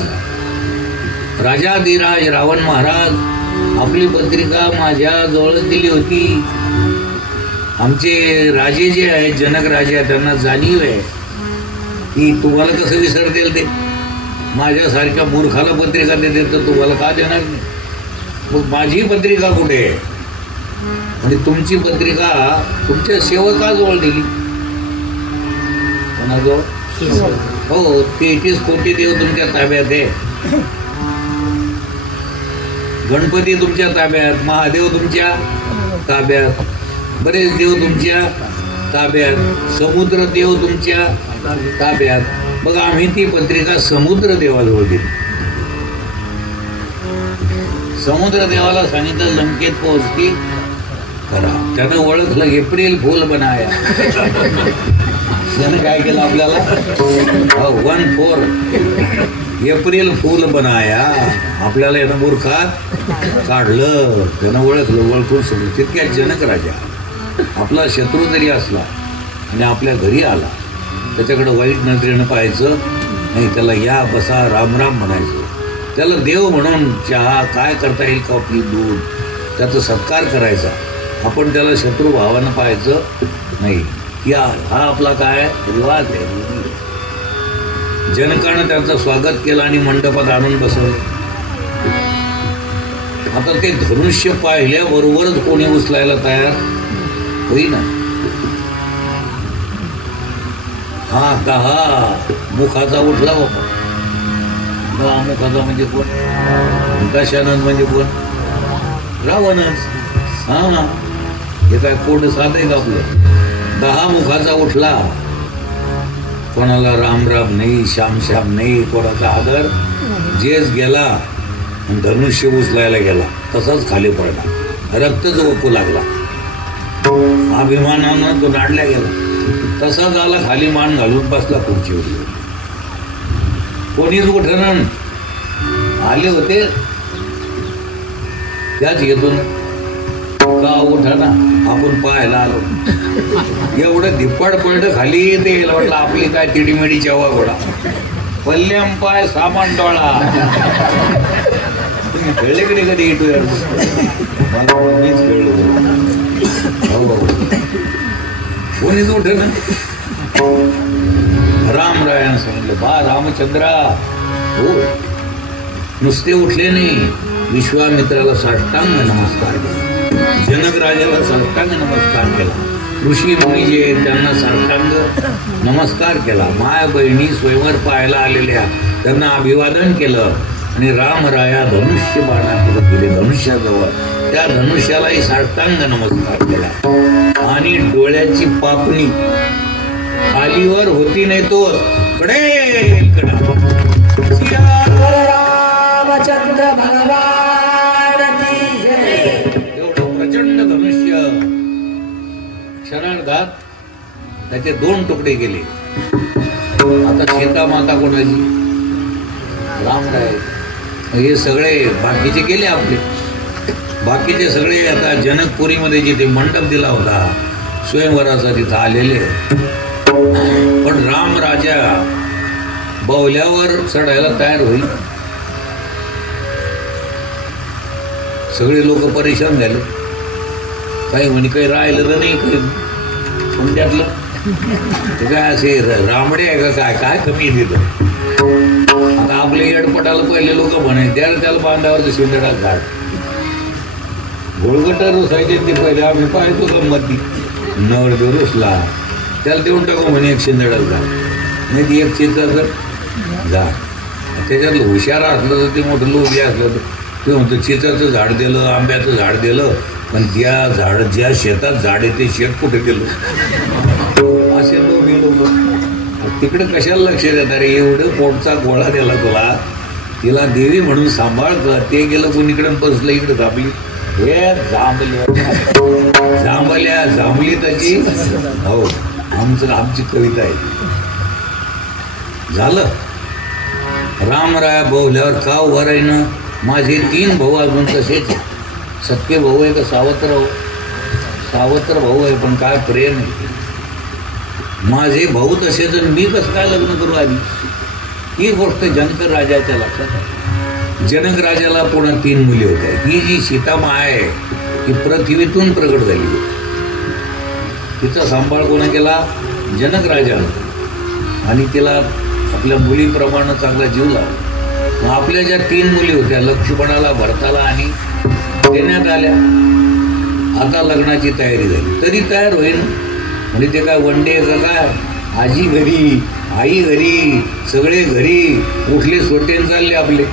राजाधिराज रावण महाराज आपली पत्रिका माझ्या जवळ दिली होती. आमचे राजे जे आहेत जनक राजे त्यांना जाणीव आहे की तुम्हाला कसं विसरतील ते. माझ्यासारख्या मूर्खाला पत्रिका देते तर तुम्हाला का देणार नाही. मग माझी पत्रिका कुठे आहे. आणि तुमची पत्रिका तुमच्या सेवकाजवळ दिली. कोणाजवळ. हो 33 कोटी देव तुमच्या ताब्यात आहे. गणपती तुमच्या ताब्यात, महादेव तुमच्या ताब्यात, बरेच देव तुमच्या ताब्यात, समुद्र देव तुमच्या ताब्यात. मग आम्ही ती पत्रिका समुद्र देवाजवळ दिली. समुद्र देवाला सांगितलं लंकेत पोहोचती करा. त्यानं ओळखलं एप्रिल फूल बनाया. त्यानं काय केलं आपल्याला 1/4 एप्रिल फूल बनाया. आपल्याला यानं मूर्खात काढलं. त्यानं ओळखलं. ओळखून सोडलं. तितक्यात जनक राजा आपला शत्रू जरी असला आणि आपल्या घरी आला त्याच्याकडे वाईट नजरेनं पाहायचं नाही. त्याला या बसा राम राम म्हणायचं. त्याला देव म्हणून चहा काय करता येईल कॉफी दूध त्याचा सत्कार करायचा. आपण त्याला शत्रू भावानं पाहायचं नाही. या हा आपला काय रिवाज आहे. जनकानं त्यांचं स्वागत केलं आणि मंडपात आणून बसवलं. आता ते धनुष्य पाहिल्याबरोबरच कोणी उचलायला तयार होईना. हा 10 मुखाचा उठला बाबा. 10 मुखाचा म्हणजे कोण. दशानन म्हणजे कोण. रावणच. हा हे काय कोण साध आहे का आपलं. 10 मुखाचा उठला. कोणाला राम राम नाही, श्याम श्याम नाही, कोणाचा आदर. जेच गेला धनुष्य उचलायला गेला तसाच खाली पडला. रक्तच ओकू लागला. अभिमानानं तो नाडल्या गेला. तसा झाला खाली मान घालून बसला खुर्चीवर. कोणीच उठणं. आले होते त्याच येतून का उठाना आपण पाहायला आलो. एवढं धिप्पाड पडलं खाली ते वाटलं आपली काय तिडीमेडी चवा घोडा. पल्ल्याम पाय सामान डोळा. तुम्ही खेळले कडे कधी येतो यार. मला मीच खेळलो. कोणीच उठणं. रामरायानं सांगितलं बा रामचंद्रा हो. नुसते उठले नाही. विश्वामित्राला साष्टांग नमस्कार केला. जनक राजाला साष्टांग नमस्कार केला. ऋषी मुनी जे त्यांना साष्टांग नमस्कार केला. माय बहिणी स्वयंवर पाहायला आलेल्या त्यांना अभिवादन केलं. आणि रामराया धनुष्य बाणाकडे गेले धनुष्याजवळ. त्या धनुष्यालाही साष्टांग नमस्कार केला. आणि डोळ्याची पापणी खालीवर होती नाही तो कडे रामचंद्र भगवान की जय. एवढं प्रचंड धनुष्य क्षणार्धात त्याचे 2 तुकडे गेले. आता सीता माता कोणाची. रामराय. हे सगळे बाकीचे गेले आपले. बाकीचे सगळे आता जनकपुरीमध्ये जिथे मंडप दिला होता स्वयंवराचा तिथं आलेले. पण राम राजा बावल्यावर चढायला तयार होईल. सगळे लोक परेशान झाले. काही म्हणे काही राहिलं तर नाही काही पण त्यातलं ते काय असे रामडे आहे का काय काय कमी तिथं. आता आपले एडपटाला पहिले लोक म्हणे त्याला बांधावरचं शिंदडा झाड गोळगटा रुसायचे ते पहिले आम्ही पाहतो गंमत ती. नवरदेव रुसला त्याला देऊन टाकू म्हणे एक शिंदडा झाड नाही ती एक चिचाचं झाड. त्याच्यातलं हुशार असलं तर ते मोठं लोभी असलं तर ते म्हणतं चिचाचं झाड दिलं आंब्याचं झाड दिलं पण ज्या शेतात झाड आहे ते शेत कुठे गेलं. असे लोभी लोक तिकडे कशाला लक्ष देतात रे. एवढं पोटचा गोळा दिला तुला तिला देवी म्हणून सांभाळ कर. ते गेलं कोणीकडे बसलं इकडे जांभली हे जांभली त्याची. हो आमची कविता आहे. झालं रामराया बोलल्यावर का उभा राहीनं. माझे 3 भाऊ अजून तसेच सख्खे भाऊ आहे का सावत्र भाऊ आहे पण काय प्रेम आहे. माझे भाऊ तसेच मी कसं काय लग्न करू आधी. ही गोष्ट जनक राजाच्या लक्षात आहे. जनक राजाला पुन्हा 3 मुली होत्या. ही जी सीतामा आहे ती पृथ्वीतून प्रगट झाली. तिचा सांभाळ कोणा केला जनक राजाला आणि तिला आपल्या मुलीप्रमाणे चांगला जीव लावला. मग आपल्या ज्या 3 मुली होत्या लक्ष्मणाला भरताला आणि देण्यात आल्या. आता लग्नाची तयारी झाली तरी तयार होईल म्हणजे ते काय वन डे का काय. आजी घरी आई घरी सगळे घरी उठले सोटेन चालले आपले.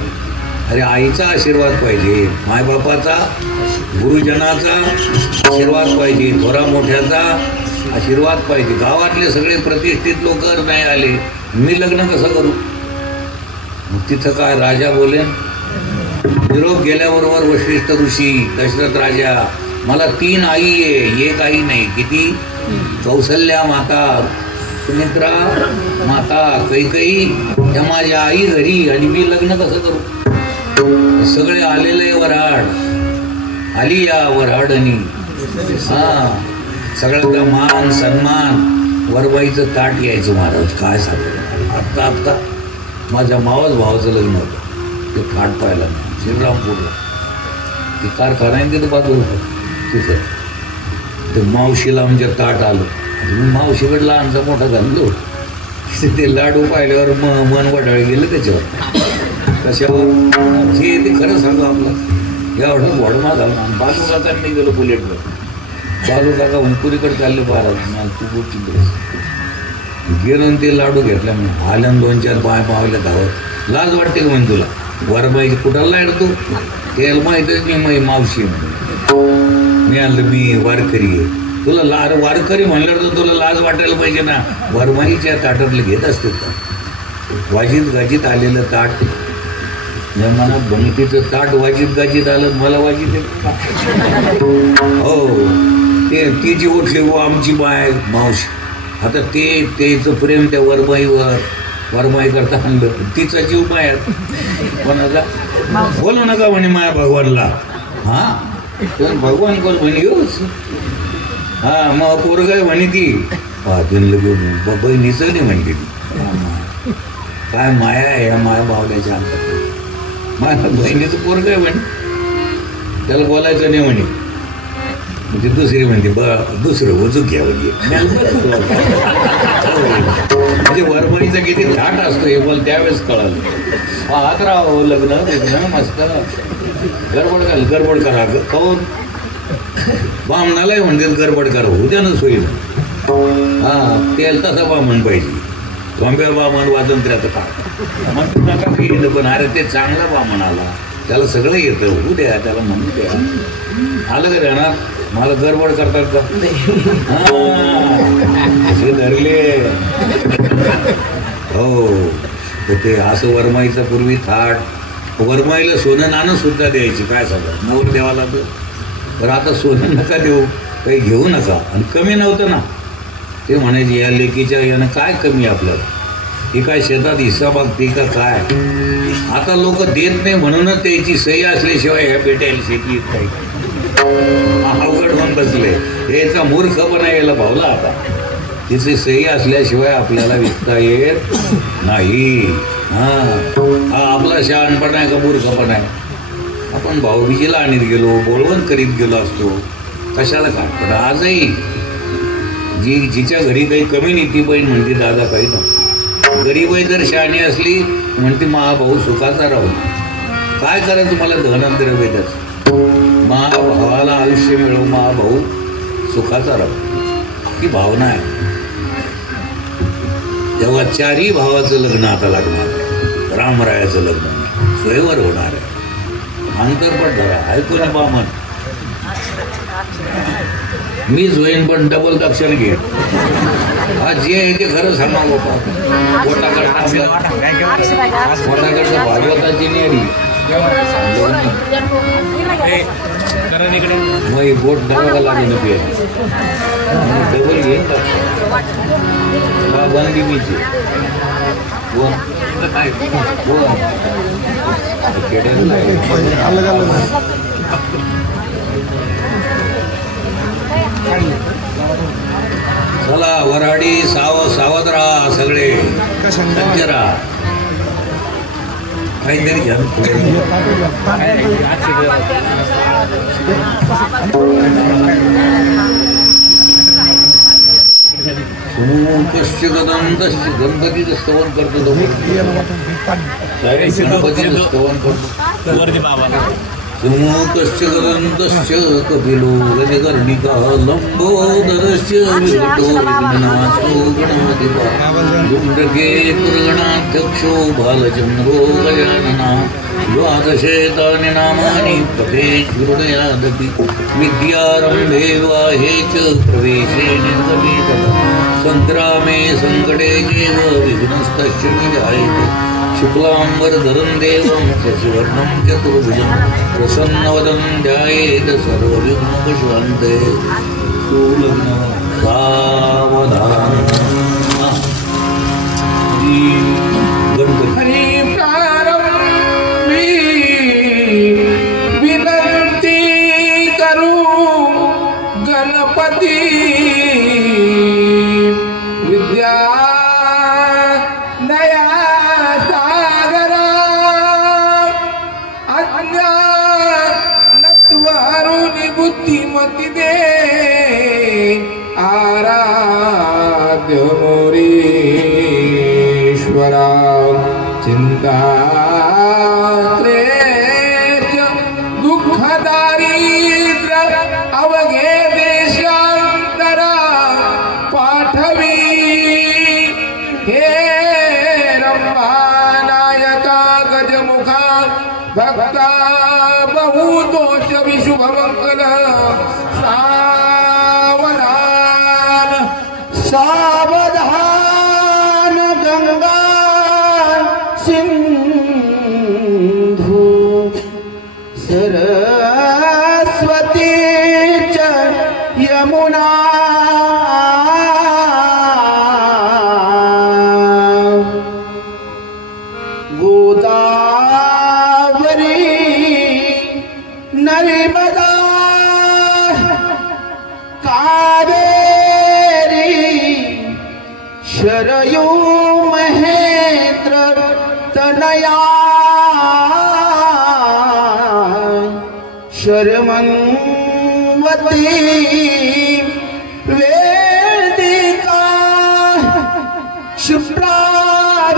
अरे आईचा आशीर्वाद पाहिजे मायबापाचा गुरुजनाचा आशीर्वाद पाहिजे थोरा मोठ्याचा आशीर्वाद पाहिजे. गावातले सगळे प्रतिष्ठित लोक नाही आले मी लग्न कसं करू. मग तिथं काय राजा बोले निरोप गेल्याबरोबर वशिष्ठ ऋषी दशरथ राजा मला 3 आई आहे एक आई नाही. किती कौसल्या माता सुमित्रा माता कैकेयी त्या माझ्या आई घरी आणि मी लग्न कसं करू. सगळे आलेले वऱ्हाड आली या वऱ्हाडनी. सगळ्याचा मान सन्मान वरबाईचं ताट यायचं महाराज. काय सांगतो आत्ता माझ्या मावस भावाचं लग्न होतं ते थाट पाहिला श्रीरामपूरला. ती कारखाना आहे तिथं बाजूला तिथं ते मावशीला आमच्या ताट आलं. मी मावशीकडे लहानचा मोठा झालो. ते लाडू पाहिल्यावर मन वडाळ गेलं त्याच्यावर. कशावर जे ते खरं सांगू आपलं एवढं वडमा झाला. बाजू काकांनी गेलो बुलेटवर. बाजू काका हुंपुरीकडे चालले महाराज तू गोष्टी गेलो ते लाडू घेतला मी आल्यानं 2-4 पाय पावले धावत. लाज वाटते का म्हणजे तुला वरबाईची कुठाला लाड तू त्याला माहीतच नाही माझी मावशी मी आलं मी वारकरी आहे. तुला वारकरी म्हणल्यावर तर तुला लाज वाटायला पाहिजे ना. वरमाईच्या ताटातलं घेत असते का वाजीत गाजीत आलेलं ताट मनात भमितीचं ताट वाजीत गाजीत आलं मला वाजीत हो ते ती जी उठली व आमची बाय मावशी. आता तेच प्रेम त्या वरमाई करता आणलं तिचा जीव बाहेर कोणाचा बोलू नका म्हणे माया भगवानला. पण भगवान कोण म्हणे येऊच मग पोरग आहे म्हणे ती बहिणीचं नाही म्हणते ती. काय माया आहे या माया बावल्याच्या अंतात. माझ्या बहिणीचं पोरग आहे म्हणे त्याला बोलायचं नाही म्हणे. म्हणजे दुसरी म्हणते दुसरं वजूक घ्या म्हणजे वरमणीचा किती थाट असतो हे बोल त्यावेळेस कळालं. पाहत राहावं लग्न मस्त गडबड करा कौन बामणालाही म्हणतात गडबड करा उद्यानच होईल. त्याला तसा बामण पाहिजे. बॉम्बे बामण स्वातंत्र्याचं का म्हणतो नका काही येतं पण अरे ते चांगला बामण आला त्याला सगळं येतं होऊ द्या त्याला म्हणू द्या. आलं का देणार मला गडबड करतात का असे धरले हो. तर ते असं वरमाईचा पूर्वी थाट वरमाईला सोनं नाणं सुद्धा द्यायची काय सांगा मोर देवाला तर आता सोनं नका देऊ काही घेऊ नका. आणि कमी नव्हतं ना ते म्हणायचे या लेकीच्या यानं काय कमी आपल्याला ती काय शेतात हिस्सा बघते का काय. आता लोक देत नाही म्हणूनच त्याची सही असल्याशिवाय ह्या पेटायला शेती येत काही अवघड होऊन बसले. याचा मूर्खपणा यायला भावला आता. तिची सही असल्याशिवाय आपल्याला विकता येत नाही. हा आपला शहाणपणा आहे का मूर्खपणा आहे? आपण भाऊबीजीला आणीत गेलो, बोळवण करीत गेलो असतो, कशाला काय. पण आजही जिच्या घरी काही कमी नाही ती बहीण म्हणते दादा काही ना. गरीबाई जर शहाणी असली म्हणते महाभाऊ सुखाचा राहू. काय करायचं मला धनांतर वेदच. महाभावाला आयुष्य मिळव, महाभाऊ सुखाचा राहू, ही भावना आहे. तेव्हा चारही भावाचं लग्न आता लागणार आहे. रामरायाचं लग्न स्वयंवर होणार आहे. अंतरपट धरा, ऐकून बामन मीच होईन पण डबल दक्षिण घे. आज जे आहे ते खरं सांगा बाबा. पोटाकडचं भागवताची नेरी मग बोट डबा लागेल डबल घेईन का बंदी मीची चला वराडी सावध राहा, सगळे सज्ज राहा. काहीतरी घ्या. गणपतीचं स्तवन करतो तो. गणपतीचं स्तवन करतो. सुमुखश्च गदन्तश्च कपिलो गजकर्णिका लम्बोदरश्च विकटो विघ्नाशो गणाधिपः दुण्डके दुर्गणाध्यक्षो बालचन्द्रो गजाननः द्वादशेतानि नामानि पठेत् हृदयादपि विद्यारम्भे वाहे च प्रवेशे निर्गमे ततः सङ्ग्रामे सङ्कटे चैव विघ्नस्तस्य न जायते शुक्लाम्बरधरं देवं शशिवर्णं चतुर्भुजं प्रसन्नवदनं ध्यायेत् सर्वविघ्नोपशान्ते. सुलग्न सावधान. गणपती विनंती करू गणपती विद्या बुद्धिमती दे आराध्य मोरेश्वरा चिंता क्लेश दुःख दारिद्र्य अवघे देशांतरा पाठवी हे रंभा नायका गजमुखा भक्ता बहुदोष विशुभमंगल सावधान सावधान गंगा सिंधु सरस्वती च यमुना नर्मदा कावेरी शरयू महेंद्र तनया शर्मन्वती वेदिका शुभ्रावेत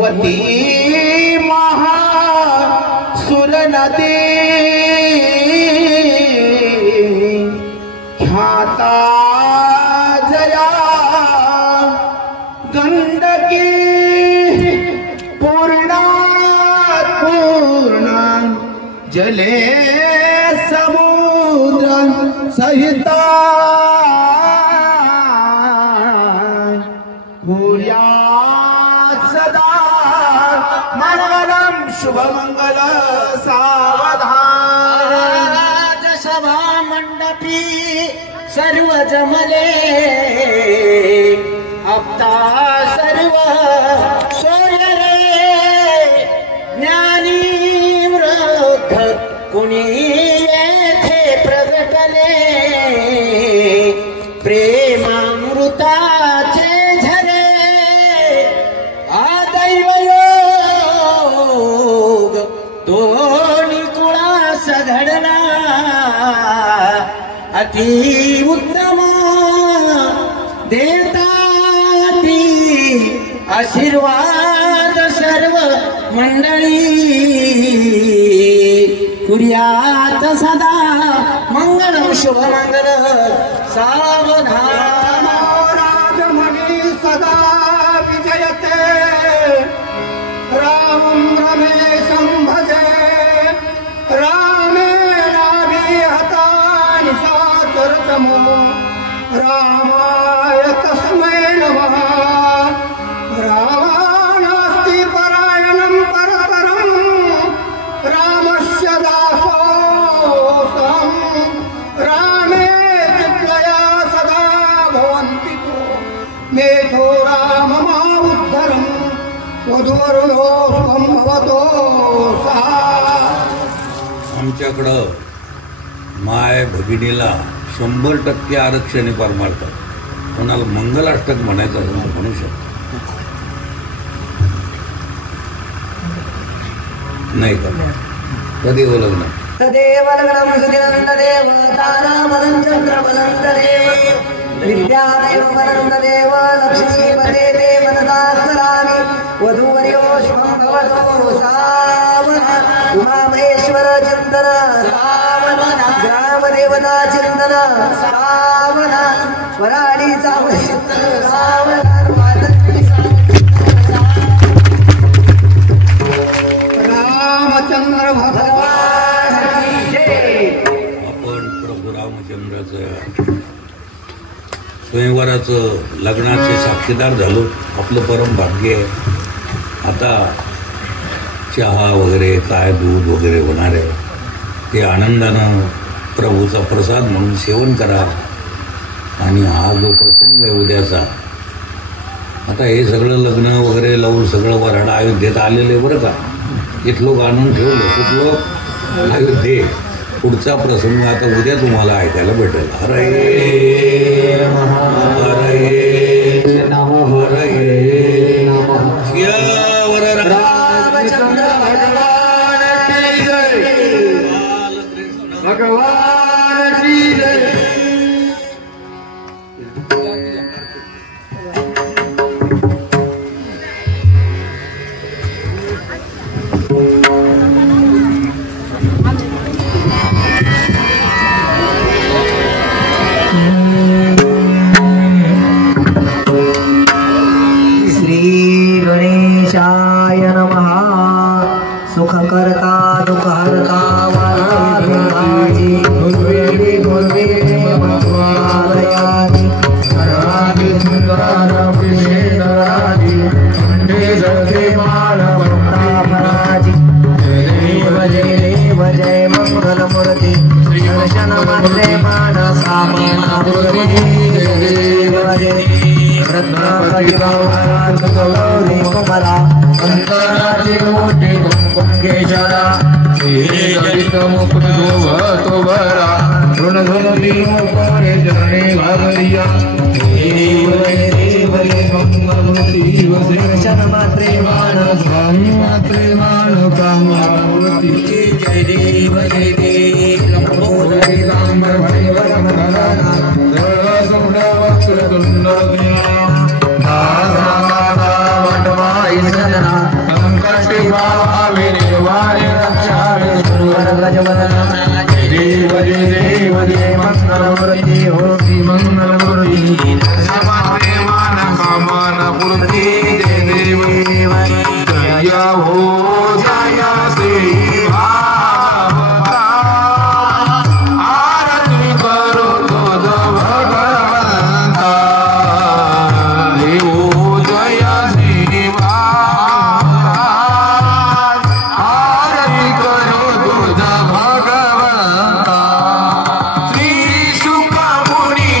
वती महा सुरनदी ख्याता जया गंडकी पूर्णा जले समुद्र सहिता भूयात् सदा मंगलम शुभमंगल सावधान. सभा मंडपी सर्व जमले आप्ता सर्व सोय रे ज्ञानी वृद्ध कुणी येथे प्रगटले अति उत्तम देताती आशीर्वाद सर्व मंडळी कुर्यात सदा मंगलम शुभमंगल सावधान राजमणी सदा विजयते रामं रमेशं भजे रामेणाभिहता निशाचरतमो रामाय तस्मै नमः रामानास्ति परायणं परतरं रामस्य दासोऽहं रामे चित्रया सदा भवन्ति तो मेधो राममावुद्धरं वधूर्योऽस्त्वं भवतो सा आमच्याकडं माय भगिनीला 100% आरक्षणे पार मारतात. कोणाला मंगलाष्टक म्हणायचं असं म्हणू शकतो नाही का? कधी लग्न तदेव लग्नं सुदिनन्ददेव ताराबलं चन्द्रबलं तदेव विद्यादेव बलं तदेव लक्ष्मीपते ते मनदास्मरामि वधूवर्यो शुभं भवतो सावधान उमामहेश्वर चिन्तन सावधान ग्रामदेवता चिन्तन सावधान वराडीचा सावधान रामचंद्र भगवान आपण प्रभू रामचंद्राचं स्वयंवराचं लग्नाचे साक्षीदार झालो. आपलं परम भाग्य आहे. आता चहा वगैरे काय दूध वगैरे होणार आहे ते आनंदानं प्रभूचा प्रसाद म्हणून सेवन करा. आणि हा जो प्रसंग आहे उद्याचा, आता हे सगळं लग्न वगैरे लावून सगळं वराड अयोध्येत आलेलं आहे बरं का. इथलं आणून ठेवलं कुठलं अयोध्ये. पुढचा प्रसंग आता उद्या तुम्हाला ऐकायला भेटेल. हरे हरे नमः हरे नमः. सियावर रामचंद्र भगवान की जय. भगवान की जय. सुखकर्ता दुःखहर्ता वराजी गुरुवे गुरुवे मंगलायानी सराजी सुंदराजी खंडे जगते मानवतापराजी जय देव जय मंगलमूर्ती दर्शन मात्रे मानसा मानपुरी जय देव जय रत्नापती भगवान गौरी कुमारा अंतराची मोठी कुंकेश्वरा श्रीगणित मुकुट तो बरा ऋण धुमती मोरे जने भागरिया देव मंगलमूर्ती दर्शन मात्रे मानस मात्रे मान कामूर्ती जय देव लंबोदरी रामर भैवर मंगला सर्वसुंदर वक्रतुंड देव जय मंगलमूर्ती होती मंगलमूर्ती मान कामन पूर्ति जय देव जय हो जय श्री भावता आरती करो तो भगवंता देव जय श्री भावता आरती करो तो भगवंता श्री शुक मुनि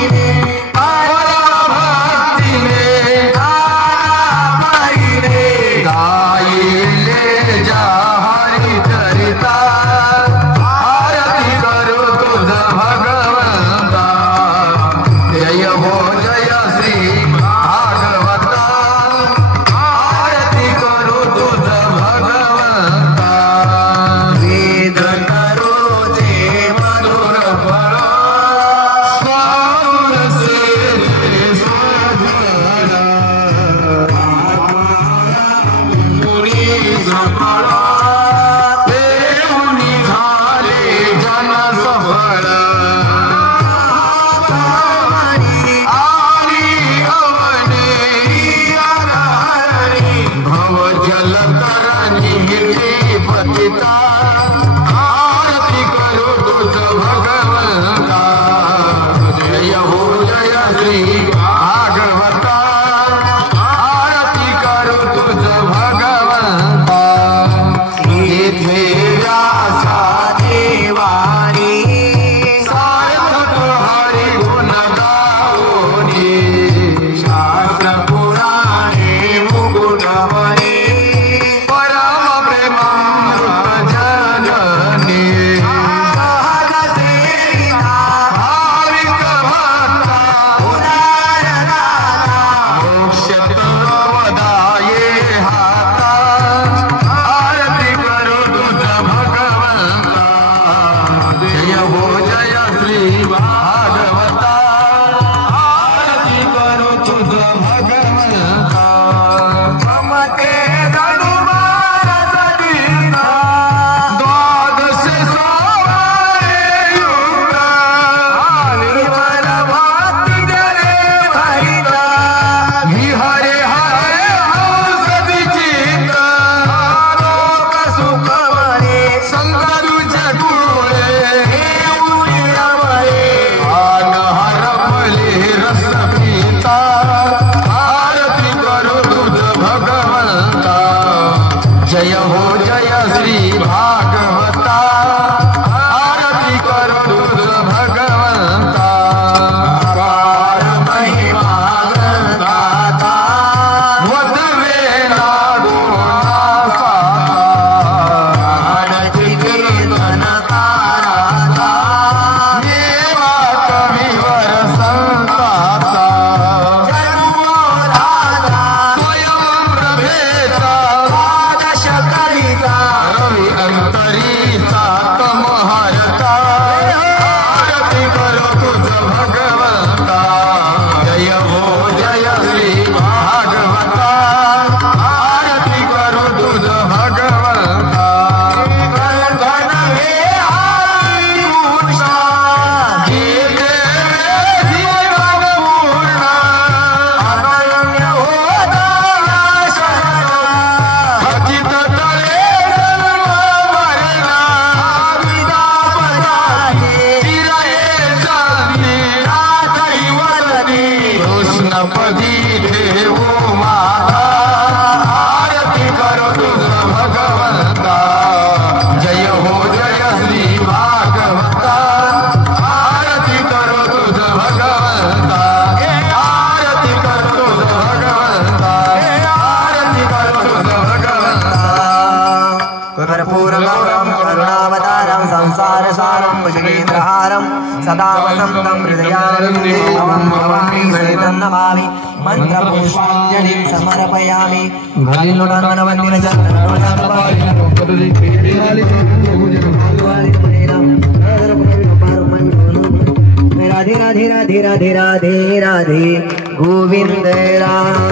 दिवाकरं करुणावतारं संसारसारं भुजगेन्द्रहारं सदा वसन्तं हृदयारविन्दे तं भवानी सहितं नमामि मन्त्रपुष्पाञ्जलिं समर्पयामि राधे राधे राधे राधे राधे राधे गोविंद राम